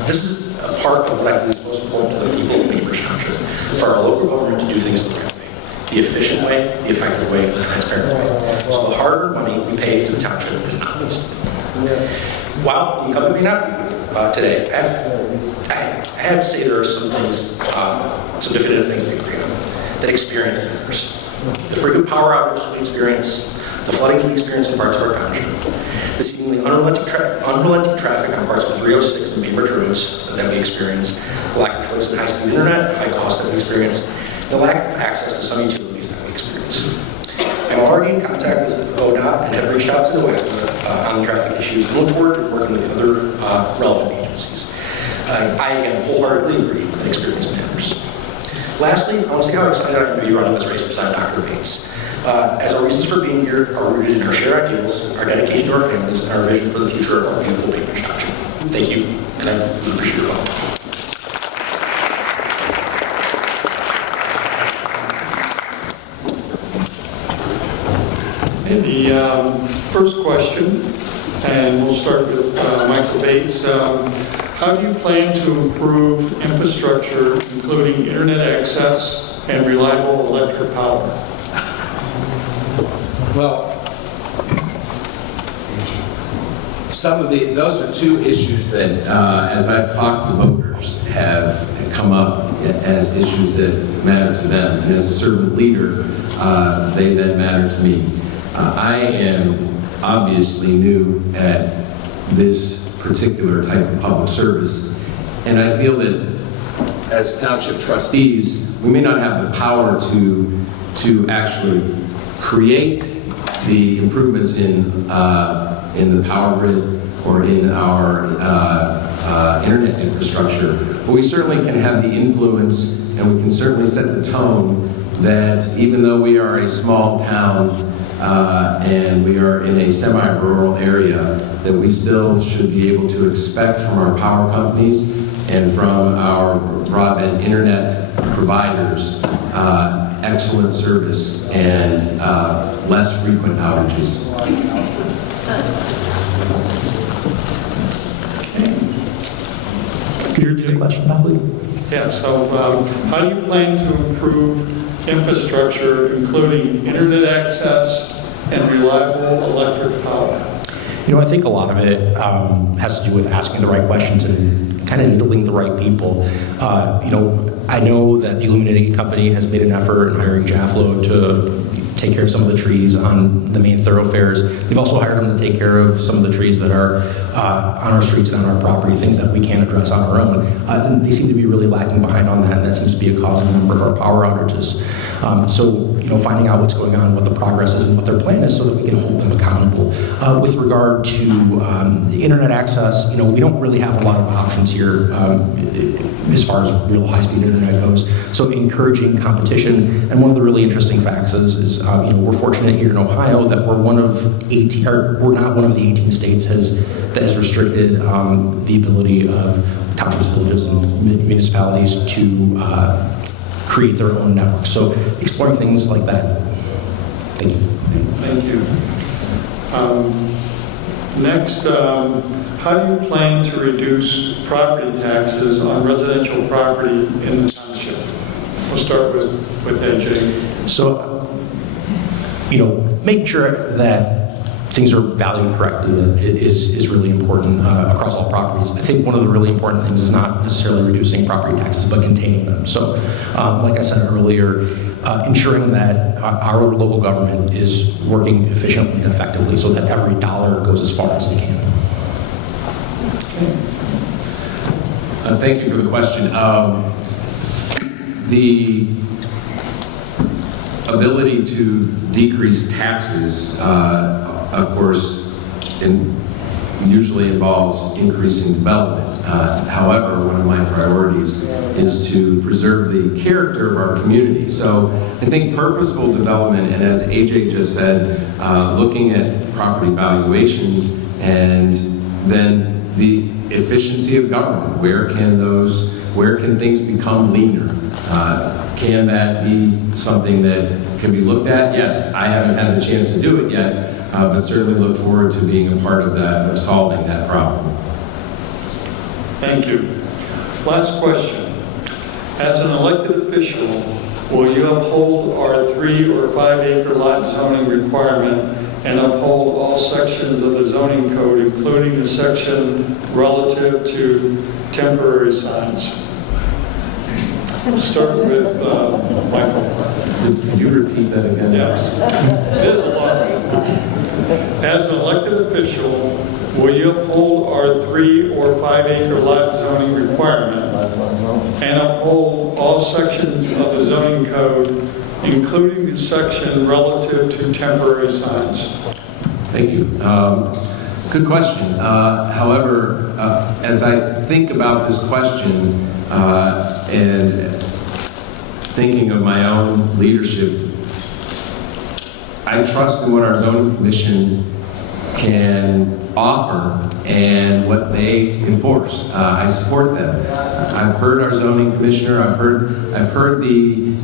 This is a part of what I believe is most important to the people of Bainbridge Township. For our local government to do things the right way. The efficient way, the effective way, the transparent way. So the hard money we pay to the township is not wasted. While the incumbent may not be today, I have to say there are some things, some definitive things we agree on that experience matters. The frequent power outages we experience, the floodings we experience in parts of our township, the seemingly unrelenting traffic on parts of 306 and Bainbridge roads that we experience, the lack of choice in high-speed internet, high costs that we experience, the lack of access to some utilities that we experience. I'm already in contact with ODOT and have reached out to the WAC on the traffic issues and look forward to working with other relevant agencies. I again wholeheartedly agree that experience matters. Lastly, I want to say how excited I am to be running this race beside Dr. Bates. As our reasons for being here are rooted in our shared ideals, our dedication to our families, and our vision for the future of our beautiful Bainbridge Township. Thank you, and I really appreciate your help. And the first question, and we'll start with Michael Bates. How do you plan to improve infrastructure, including internet access and reliable electric power? Well, those are 2 issues that, as I've talked to voters, have come up as issues that matter to them. And as a servant leader, they then matter to me. I am obviously new at this particular type of public service, and I feel that as township trustees, we may not have the power to actually create the improvements in the power grid or in our internet infrastructure, but we certainly can have the influence, and we can certainly set the tone that even though we are a small town and we are in a semi-rural area, that we still should be able to expect from our power companies and from our broadband internet providers excellent service and less frequent outages. Could you repeat the question, please? Yeah, so how do you plan to improve infrastructure, including internet access and reliable electric power? I think a lot of it has to do with asking the right questions and kind of needling the right people. I know that the Illuminating Company has made an effort in hiring Jafflo to take care of some of the trees on the main thoroughfares. They've also hired them to take care of some of the trees that are on our streets and on our property, things that we can't address on our own. And they seem to be really lacking behind on that, and that seems to be a cause of a number of our power outages. So finding out what's going on, what the progress is, and what their plan is so that we can hold them accountable. With regard to internet access, we don't really have a lot of options here as far as real high-speed internet goes. So encouraging competition, and one of the really interesting facts is we're fortunate here in Ohio that we're not one of the 18 states that has restricted the ability of townships, villages, and municipalities to create their own networks. So exploring things like that. Thank you. Thank you. Next, how do you plan to reduce property taxes on residential property in the township? We'll start with AJ. So, making sure that things are valued correctly is really important across all properties. I think one of the really important things is not necessarily reducing property taxes, but containing them. So, like I said earlier, ensuring that our local government is working efficiently and effectively so that every dollar goes as far as it can. Thank you for the question. The ability to decrease taxes, of course, usually involves increasing development. However, one of my priorities is to preserve the character of our community. So I think purposeful development, and as AJ just said, looking at property valuations and then the efficiency of government. Where can things become leaner? Can that be something that can be looked at? Yes, I haven't had the chance to do it yet, but certainly look forward to being a part of that, of solving that problem. Thank you. Last question. As an elected official, will you uphold our 3 or 5 acre lot zoning requirement and uphold all sections of the zoning code, including the section relative to temporary signs? We'll start with Michael. Could you repeat that again? Yes. It is a lot. As an elected official, will you uphold our 3 or 5 acre lot zoning requirement and uphold all sections of the zoning code, including the section relative to temporary signs? Thank you. Good question. However, as I think about this question and thinking of my own leadership, I trust in what our zoning commission can offer and what they enforce. I support them. I've heard our zoning commissioner. I've heard the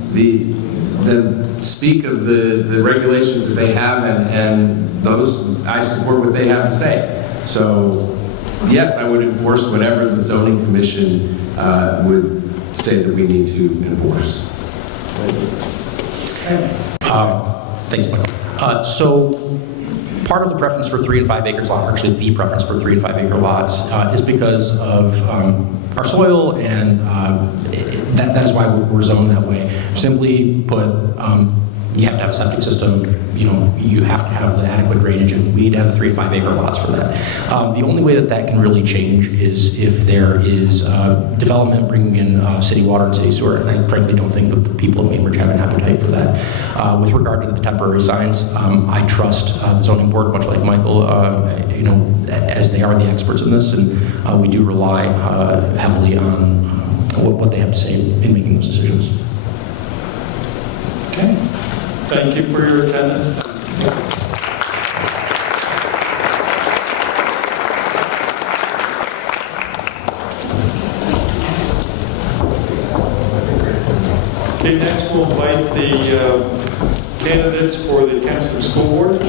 speak of the regulations that they have, and those I support what they have to say. So yes, I would enforce whatever the zoning commission would say that we need to enforce. Thanks, Michael. So part of the preference for 3 and 5 acres lot, actually the preference for 3 and 5 acre lots, is because of our soil, and that is why we're zoned that way. Simply put, you have to have a septic system, you have to have the adequate drainage, and we need to have the 3 and 5 acre lots for that. The only way that can really change is if there is development bringing in city water and city sewer, and I frankly don't think that the people of Bainbridge have an appetite for that. With regard to the temporary signs, I trust the zoning board, much like Michael, as they are the experts in this, and we do rely heavily on what they have to say in making those decisions. Okay. Thank you for your attendance. Okay, next we'll invite the candidates for the Kenston School Board.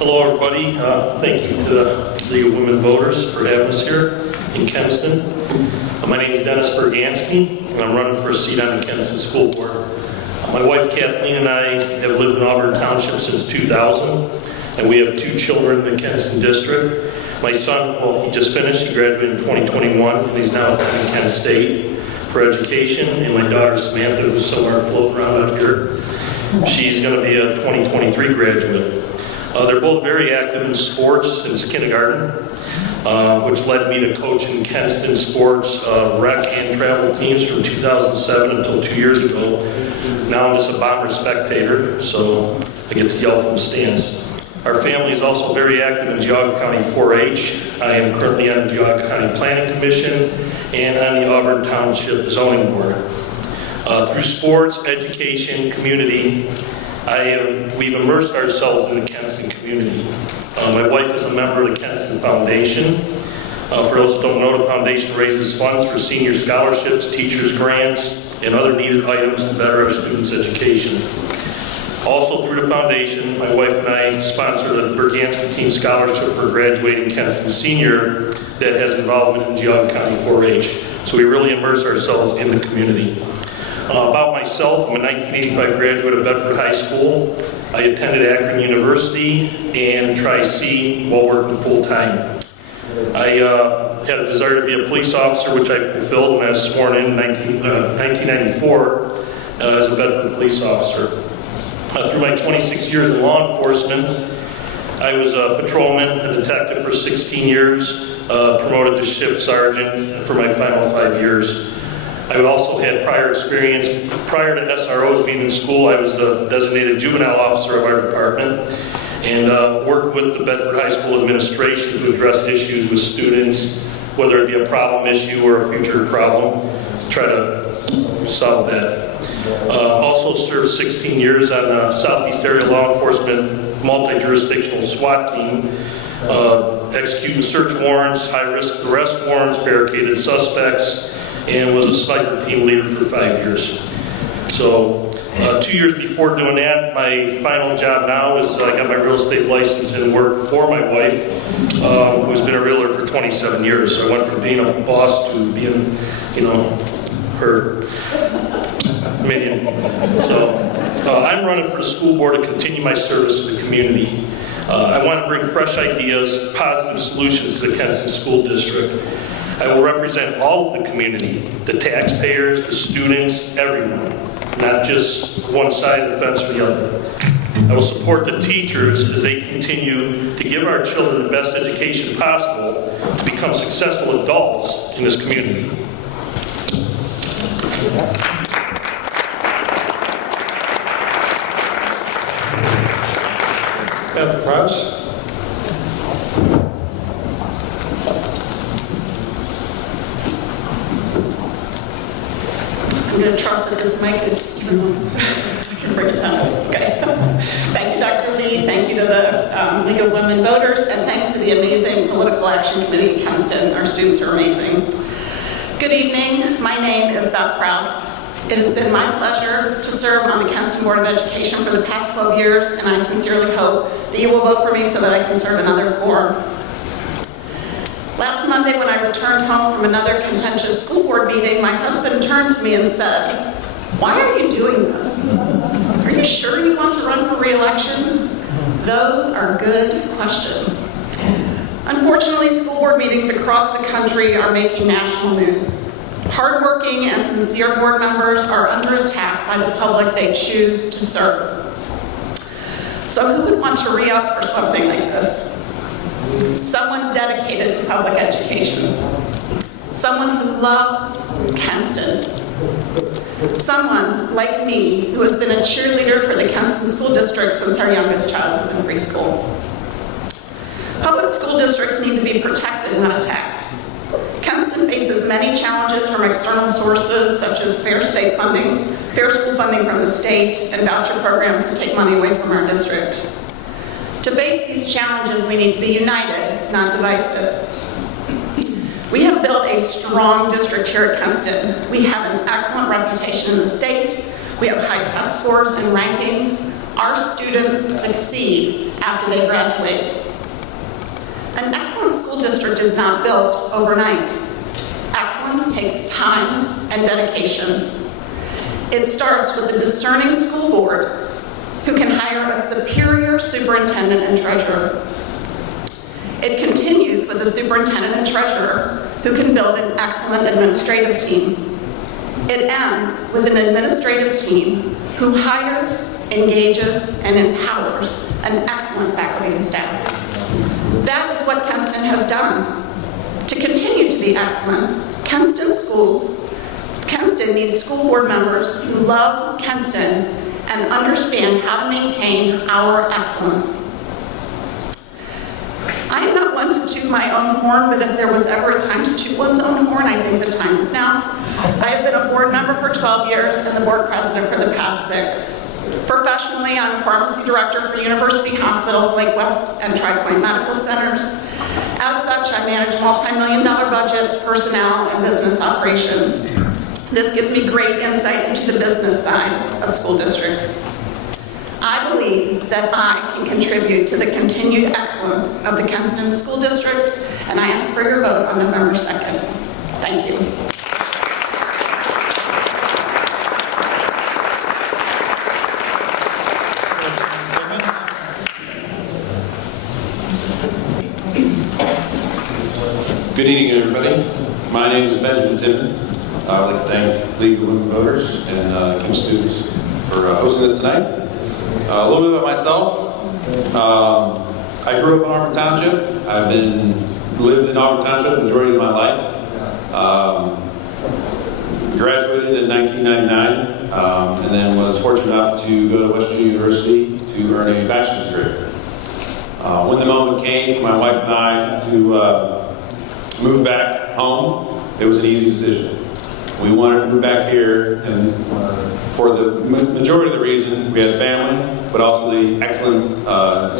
Hello, everybody. Thank you to the League of Women Voters for having us here in Kenston. My name is Dennis Bergansky, and I'm running for a seat on the Kenston School Board. My wife Kathleen and I have lived in Auburn Township since 2000, and we have 2 children in the Kenston district. My son, well, he just finished. He graduated in 2021, and he's now attending Kent State for education. And my daughter Samantha, who's somewhere floating around out here, she's going to be a 2023 graduate. They're both very active in sports since kindergarten, which led me to coaching Kenston sports, rec and travel teams from 2007 until 2 years ago. Now I'm just a bomber spectator, so I get to yell from the stands. Our family is also very active in Geauga County 4-H. I am currently on the Geauga County Planning Commission and on the Auburn Township Zoning Board. Through sports, education, community, we've immersed ourselves in the Kenston community. My wife is a member of the Kenston Foundation. For those who don't know, the foundation raises funds for senior scholarships, teachers' grants, and other needed items to better our students' education. Also through the foundation, my wife and I sponsor the Bergansky Team Scholarship for graduating Kenston senior that has involvement in Geauga County 4-H. So we really immerse ourselves in the community. About myself, I'm a 1985 graduate of Bedford High School. I attended Akron University and Tri-C while working full-time. I had a desire to be a police officer, which I fulfilled when I was sworn in 1994 as a Bedford police officer. Through my 26 years in law enforcement, I was a patrolman, a detective for 16 years, promoted to shift sergeant for my final 5 years. I also had prior experience. Prior to SROs being in school, I was the designated juvenile officer of our department and worked with the Bedford High School administration to address issues with students, whether it be a problem issue or a future problem, to try to solve that. Also served 16 years on the Southeast Area Law Enforcement multi-jurisdictional SWAT team, executing search warrants, high-risk arrest warrants, barricaded suspects, and was a sniper team leader for 5 years. So 2 years before doing that, my final job now is I got my real estate license and work for my wife, who's been a realtor for 27 years. So I went from being a boss to being, her minion. So I'm running for the school board to continue my service to the community. I want to bring fresh ideas, positive solutions to the Kenston School District. I will represent all of the community, the taxpayers, the students, everyone, not just one side of the fence or the other. I will support the teachers as they continue to give our children the best education possible to become successful adults in this community. Beth Krause. I'm going to trust that this mic is, I can bring it down. Okay. Thank you, Dr. Lee. Thank you to the League of Women Voters, and thanks to the amazing Political Action Committee in Kenston. Our students are amazing. Good evening. My name is Beth Krause. It has been my pleasure to serve on the Kenston Board of Education for the past 12 years, and I sincerely hope that you will vote for me so that I can serve another 4. Last Monday, when I returned home from another contentious school board meeting, my husband turned to me and said, "Why are you doing this? Are you sure you want to run for re-election?" Those are good questions. Unfortunately, school board meetings across the country are making national news. Hardworking and sincere board members are under attack by the public they choose to serve. So who would want to re-up for something like this? Someone dedicated to public education. Someone who loves Kenston. Someone like me who has been a cheerleader for the Kenston School District since our youngest child was in preschool. Public school districts need to be protected, not attacked. Kenston faces many challenges from external sources such as fair school funding from the state, and voucher programs to take money away from our district. To face these challenges, we need to be united, not divisive. We have built a strong district here at Kenston. We have an excellent reputation in the state. We have high test scores and rankings. Our students succeed after they graduate. An excellent school district is not built overnight. Excellence takes time and dedication. It starts with a discerning school board who can hire a superior superintendent and treasurer. It continues with a superintendent and treasurer who can build an excellent administrative team. It ends with an administrative team who hires, engages, and empowers an excellent faculty and staff. That is what Kenston has done. To continue to be excellent, Kenston needs school board members who love Kenston and understand how to maintain our excellence. I am not one to toot my own horn, but if there was ever a time to toot one's own horn, I think the time is now. I have been a board member for 12 years and the board president for the past 6. Professionally, I'm a pharmacy director for university hospitals like West and Tri-Point Medical Centers. As such, I manage multi-million-dollar budgets, personnel, and business operations. This gives me great insight into the business side of school districts. I believe that I can contribute to the continued excellence of the Kenston School District, and I ask for your vote on November 2nd. Thank you. Good evening, everybody. My name is Benjamin Timmons. I would like to thank League of Women Voters and Kim students for hosting this tonight. A little bit about myself. I grew up in Auburn Township. I've lived in Auburn Township the majority of my life. Graduated in 1999, and then was fortunate enough to go to Western University to earn a bachelor's degree. When the moment came for my wife and I to move back home, it was an easy decision. We wanted to move back here, and for the majority of the reason, we had family, but also the excellent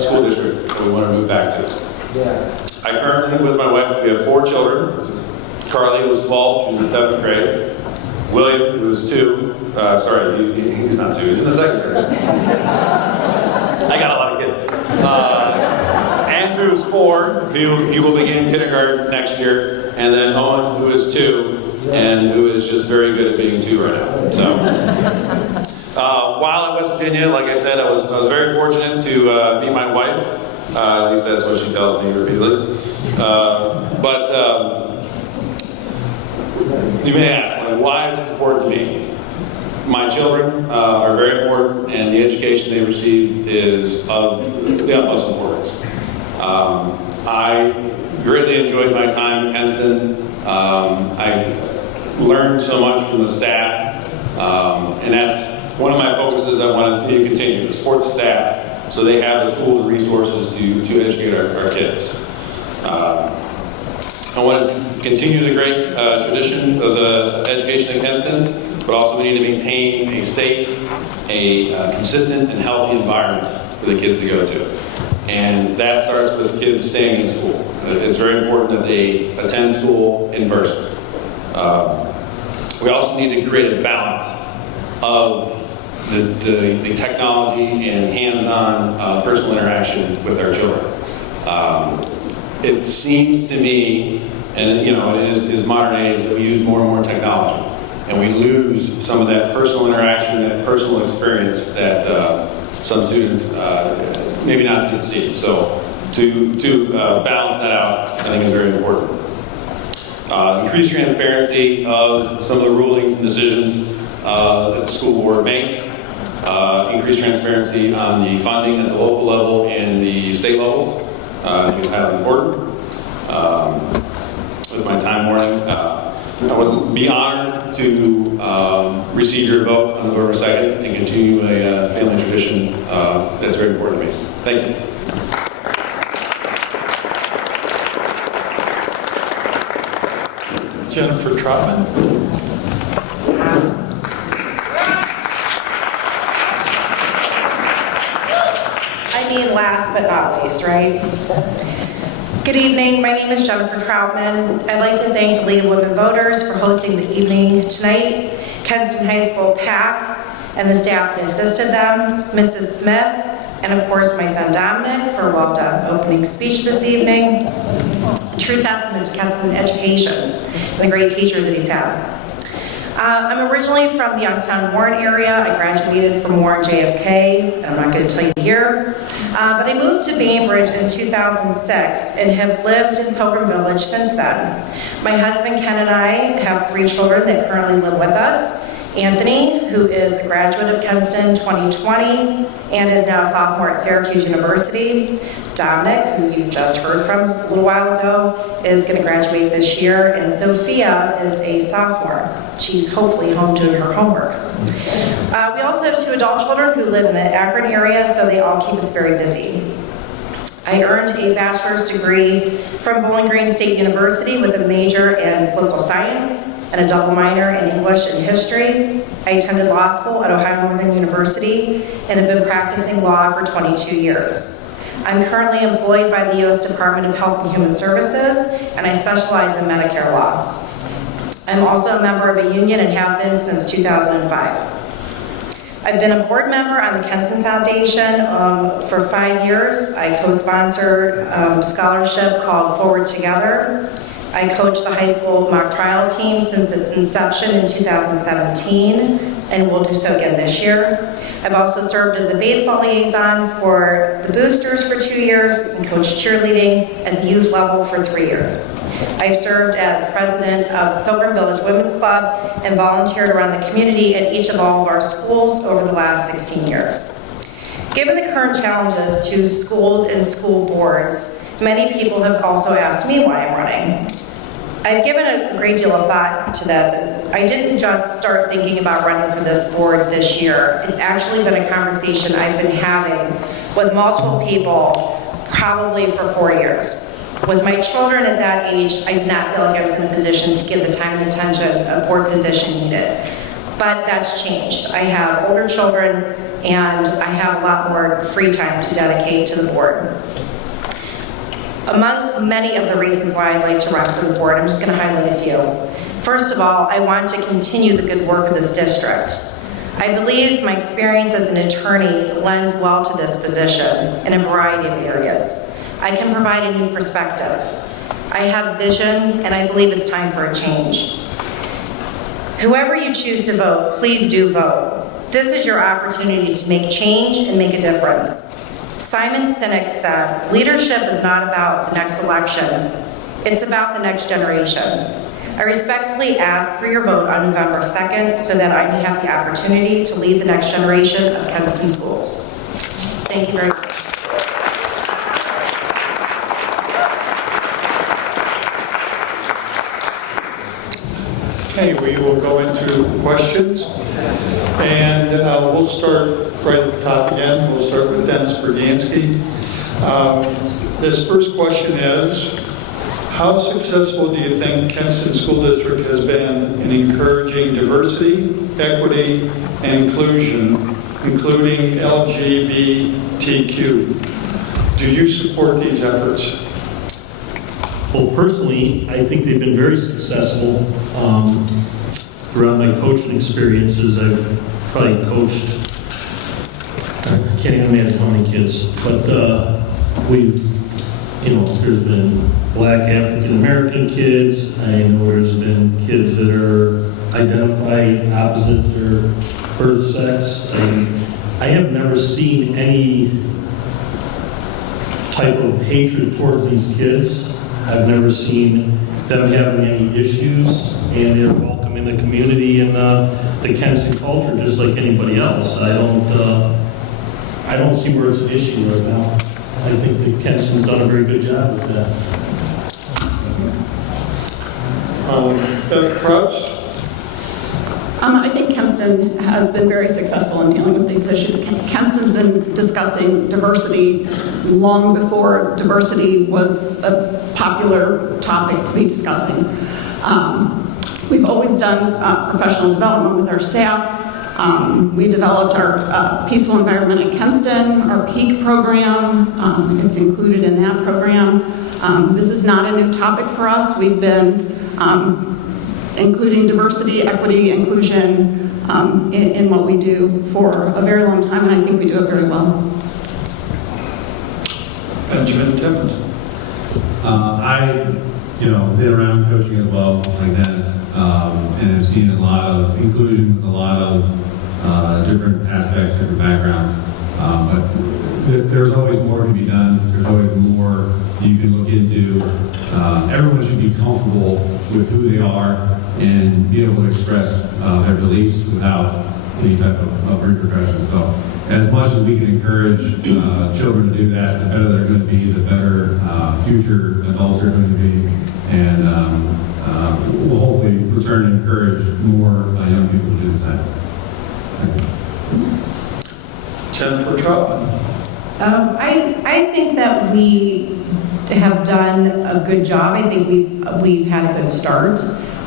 school district that we want to move back to. I currently, with my wife, we have 4 children. Carly, who was 12, she's in 7th grade. William, who is 2, he's not 2, he's in the 2nd grade. I got a lot of kids. Andrew is 4, he will begin kindergarten next year, and then Owen, who is 2, and who is just very good at being 2 right now. So, while at West Virginia, like I said, I was very fortunate to meet my wife. At least that's what she tells me repeatedly. But you may ask, why is this important to me? My children are very important, and the education they receive is of the utmost importance. I greatly enjoyed my time at Kenston. I learned so much from the staff, and that's one of my focuses I want to continue, to support the staff so they have the tools and resources to educate our kids. I want to continue the great tradition of the education in Kenston, but also we need to maintain a safe, consistent, and healthy environment for the kids to go to. And that starts with the kids staying in school. It's very important that they attend school in person. We also need to create a balance of the technology and hands-on personal interaction with our children. It seems to me, and it is modern age, that we use more and more technology, and we lose some of that personal interaction, that personal experience that some students maybe not didn't see. So to balance that out, I think is very important. Increased transparency of some of the rulings and decisions that the school board makes. Increased transparency on the funding at the local level and the state levels. I think is highly important. With my time warning, I would be honored to receive your vote on November 2nd and continue a family tradition that's very important to me. Thank you. Jennifer Trotman. I mean last but not least, right? Good evening, my name is Jennifer Troutman. I'd like to thank the League of Women Voters for hosting the evening tonight, Kenston High School PAC and the staff that assisted them, Mrs. Smith, and of course my son Dominic for a well-done opening speech this evening. True testament to Kenston education and the great teachers that he's had. I'm originally from the Youngstown Warren area. I graduated from Warren JFK, and I'm not going to tell you the year. But I moved to Bainbridge in 2006 and have lived in Pilgrim Village since then. My husband Ken and I have 3 children that currently live with us. Anthony, who is a graduate of Kenston 2020 and is now a sophomore at Syracuse University. Dominic, who you just heard from a little while ago, is going to graduate this year. And Sophia is a sophomore. She's hopefully home doing her homework. We also have 2 adult children who live in the Akron area, so they all keep us very busy. I earned a bachelor's degree from Bowling Green State University with a major in political science and a double minor in English and history. I attended law school at Ohio Northern University and have been practicing law for 22 years. I'm currently employed by the U.S. Department of Health and Human Services, and I specialize in Medicare law. I'm also a member of a union and have been since 2005. I've been a board member on the Kenston Foundation for 5 years. I co-sponsored a scholarship called Forward Together. I coached the high school mock trial team since its inception in 2017, and will do so again this year. I've also served as a baseball liaison for the Boosters for 2 years and coached cheerleading at the youth level for 3 years. I've served as president of Pilgrim Village Women's Club and volunteered around the community at each of all of our schools over the last 16 years. Given the current challenges to schools and school boards, many people have also asked me why I'm running. I've given a great deal of thought to this, and I didn't just start thinking about running for this board this year. It's actually been a conversation I've been having with multiple people probably for 4 years. With my children at that age, I did not feel like I was in a position to give the time and attention a board position needed. But that's changed. I have older children, and I have a lot more free time to dedicate to the board. Among many of the reasons why I'd like to run for the board, I'm just going to highlight a few. First of all, I want to continue the good work of this district. I believe my experience as an attorney lends well to this position in a variety of areas. I can provide a new perspective. I have vision, and I believe it's time for a change. Whoever you choose to vote, please do vote. This is your opportunity to make change and make a difference. Simon Sinek said, leadership is not about the next election, it's about the next generation. I respectfully ask for your vote on November 2nd so that I may have the opportunity to lead the next generation of Kenston schools. Thank you very much. Okay, we will go into questions, and we'll start right at the top again. We'll start with Dennis Bergansky. This first question is, how successful do you think Kenston School District has been in encouraging diversity, equity, and inclusion, including LGBTQ? Do you support these efforts? Well, personally, I think they've been very successful. Throughout my coaching experiences, I've probably coached, I can't even imagine how many kids, but there's been Black African-American kids. I know there's been kids that are identified opposite their birth sex. I have never seen any type of hatred towards these kids. I've never seen them having any issues, and they're welcome in the community and the Kenston culture just like anybody else. I don't see where it's an issue right now. I think that Kenston's done a very good job with that. Beth Crouch? I think Kenston has been very successful in dealing with these issues. Kenston's been discussing diversity long before diversity was a popular topic to be discussing. We've always done professional development with our staff. We developed our Peaceful Environment at Kenston, our PEAK program. It's included in that program. This is not a new topic for us. We've been including diversity, equity, inclusion in what we do for a very long time, and I think we do it very well. Benjamin Timmons. I, been around coaching as well, like Dennis, and have seen a lot of inclusion with a lot of different aspects, different backgrounds. But there's always more to be done. There's always more you can look into. Everyone should be comfortable with who they are and be able to express their beliefs without any type of repercussion. So as much as we can encourage children to do that, the better they're going to be, the better future adults are going to be, and we'll hopefully return and encourage more young people to do the same. Jennifer Troutman. I think that we have done a good job. I think we've had a good start.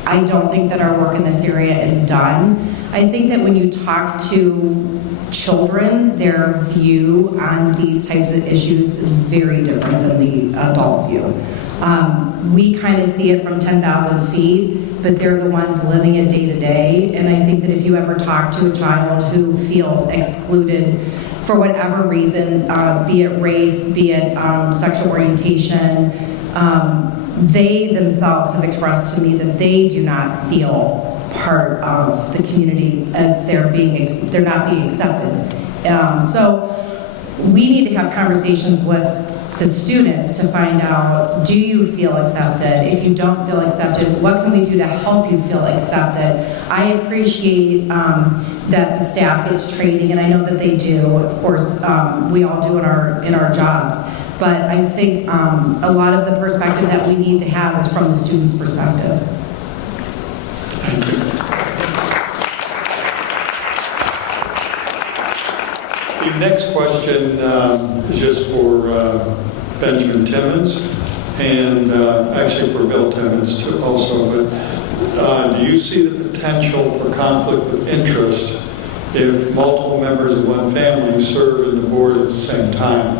I don't think that our work in this area is done. I think that when you talk to children, their view on these types of issues is very different than the adult view. We kind of see it from 10,000 feet, but they're the ones living it day to day. And I think that if you ever talk to a child who feels excluded for whatever reason, be it race, be it sexual orientation, they themselves have expressed to me that they do not feel part of the community as they're not being accepted. So we need to have conversations with the students to find out, do you feel accepted? If you don't feel accepted, what can we do to help you feel accepted? I appreciate that the staff gets training, and I know that they do. Of course, we all do in our jobs. But I think a lot of the perspective that we need to have is from the student's perspective. The next question is just for Benjamin Timmons, and actually for Bill Timmons too also, but do you see the potential for conflict of interest if multiple members of one family serve in the board at the same time,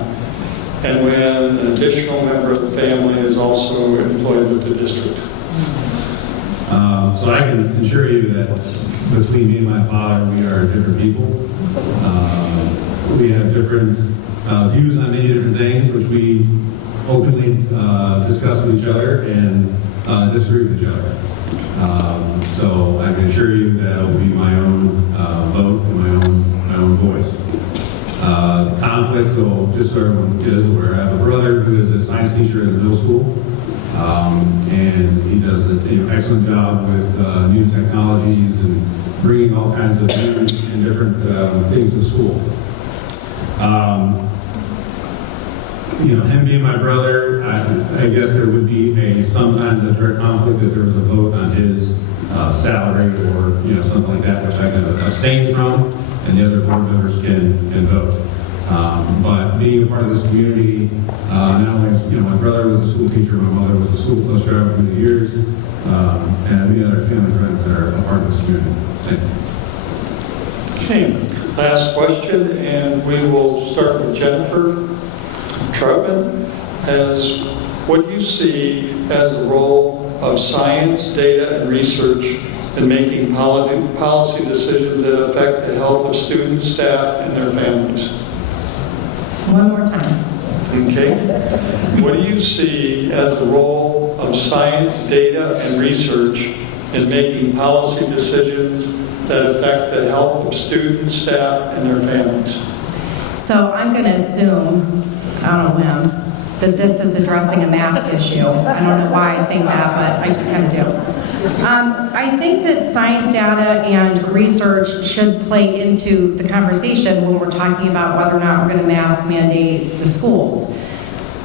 and when an additional member of the family is also employed with the district? So I can assure you that between me and my father, we are different people. We have different views on many different things, which we openly discuss with each other and disagree with each other. So I can assure you that it will be my own vote and my own voice. The conflict, so just so everyone is aware, I have a brother who is a science teacher in the middle school, and he does an excellent job with new technologies and bringing all kinds of new and different things to school. Him being my brother, I guess there would be sometimes a direct conflict if there was a vote on his salary or something like that, which I can abstain from, and the other board members can vote. But being a part of this community, not only my brother was a school teacher, my mother was a school bus driver for many years, and many other family friends that are a part of this community. Thank you. Okay, last question, and we will start with Jennifer Troutman. As what do you see as the role of science, data, and research in making policy decisions that affect the health of students, staff, and their families? One more time. Okay. What do you see as the role of science, data, and research in making policy decisions that affect the health of students, staff, and their families? So I'm going to assume, on a whim, that this is addressing a math issue. I don't know why I think that, but I just kind of do. I think that science, data, and research should play into the conversation when we're talking about whether or not we're going to mask mandate the schools.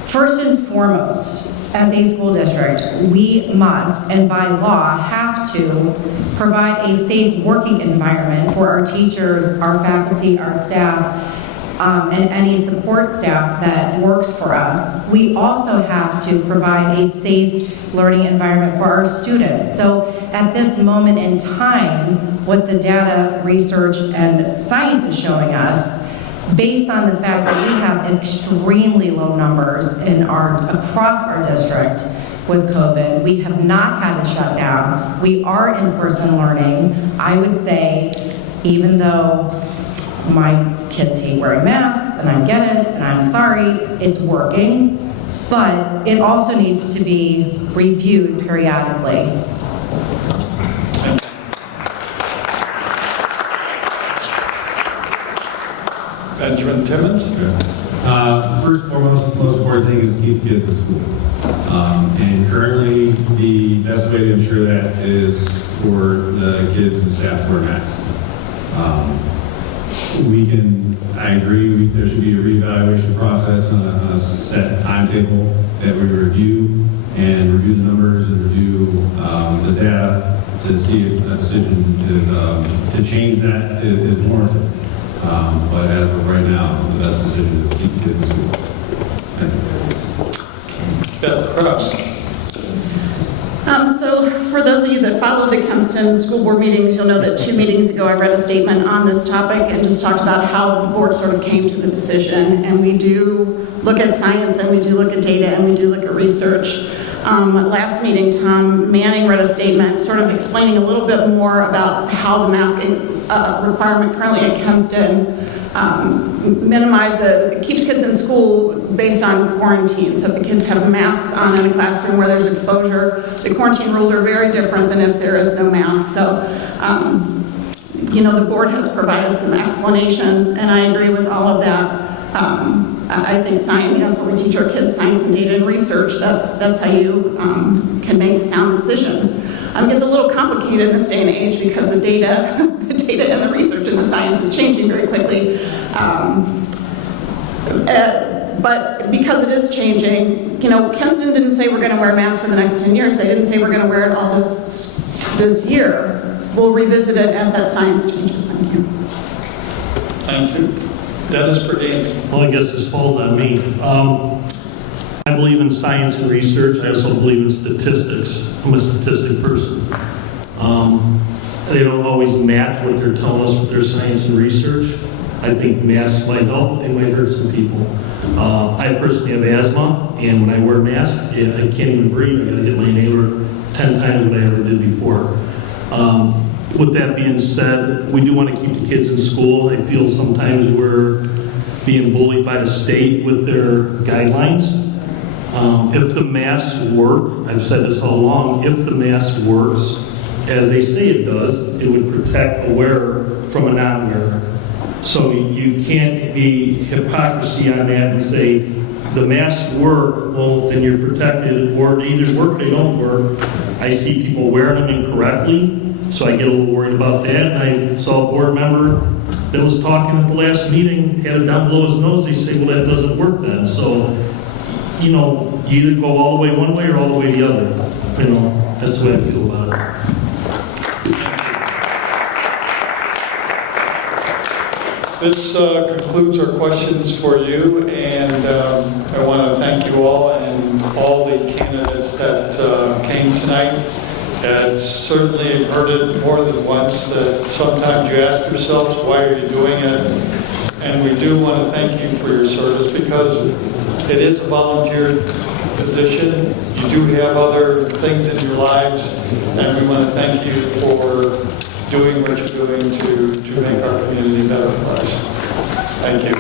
First and foremost, as a school district, we must, and by law, have to provide a safe working environment for our teachers, our faculty, our staff, and any support staff that works for us. We also have to provide a safe learning environment for our students. So at this moment in time, what the data, research, and science is showing us, based on the fact that we have extremely low numbers across our district with COVID, we have not had a shutdown. We are in-person learning. I would say, even though my kids hate wearing masks, and I get it, and I'm sorry, it's working, but it also needs to be reviewed periodically. Benjamin Timmons? First and foremost, the most important thing is to keep kids in school. And currently, the best way to ensure that is for the kids and staff to wear masks. I agree, there should be a reevaluation process on a set timetable that we review the numbers and review the data to see if a decision is, to change that is warranted. But as of right now, the best decision is to keep the kids in school. Thank you. Beth Cross. So for those of you that follow the Kenston School Board meetings, you'll know that 2 meetings ago I read a statement on this topic and just talked about how the board sort of came to the decision. And we do look at science, and we do look at data, and we do look at research. Last meeting, Tom Manning read a statement sort of explaining a little bit more about how the masking requirement currently at Kenston keeps kids in school based on quarantine. So if the kids have masks on in a classroom where there's exposure, the quarantine rules are very different than if there is no mask. So, the board has provided some explanations, and I agree with all of that. I think science, that's what we teach our kids, science and data and research. That's how you can make sound decisions. It gets a little complicated in this day and age because the data and the research and the science is changing very quickly. But because it is changing, Kenston didn't say we're going to wear masks for the next 10 years. They didn't say we're going to wear it all this year. We'll revisit it as that science changes. Thank you. Thank you. Dennis Bergansky. Well, I guess this falls on me. I believe in science and research. I also believe in statistics. I'm a statistic person. They don't always match what they're telling us with their science and research. I think masks might help, they might hurt some people. I personally have asthma, and when I wear a mask, I can't even breathe. I gotta get my inhaler 10 times what I ever did before. With that being said, we do want to keep the kids in school. I feel sometimes we're being bullied by the state with their guidelines. If the masks work, I've said this all along, if the mask works, as they say it does, it would protect a wearer from a non-wearer. So you can't be hypocrisy on that and say, the masks work, well, then you're protected, or they either work or they don't work. I see people wearing them incorrectly, so I get a little worried about that. And I saw a board member that was talking at the last meeting, had it down below his nose. They say, well, that doesn't work then. So, you either go all the way one way or all the way the other. That's the way I feel about it. This concludes our questions for you, and I want to thank you all and all the candidates that came tonight. I've certainly heard it more than once that sometimes you ask yourselves, why are you doing it? And we do want to thank you for your service because it is a volunteer position. You do have other things in your lives, and we want to thank you for doing what you're doing to make our community a better place. Thank you.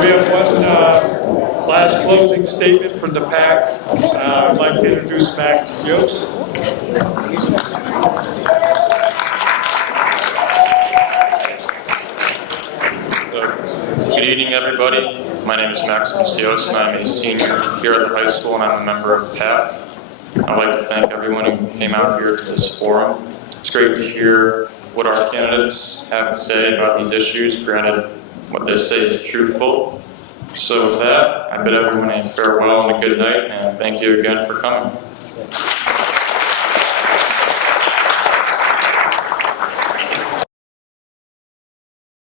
We have one last closing statement from the PAC. I'd like to introduce Max Yost. Good evening, everybody. My name is Max Yost, and I'm a senior here at the high school, and I'm a member of PAC. I'd like to thank everyone who came out here to this forum. It's great to hear what our candidates have to say about these issues. Granted, what they say is truthful. So with that, I bid everyone a farewell and a good night, and thank you again for coming.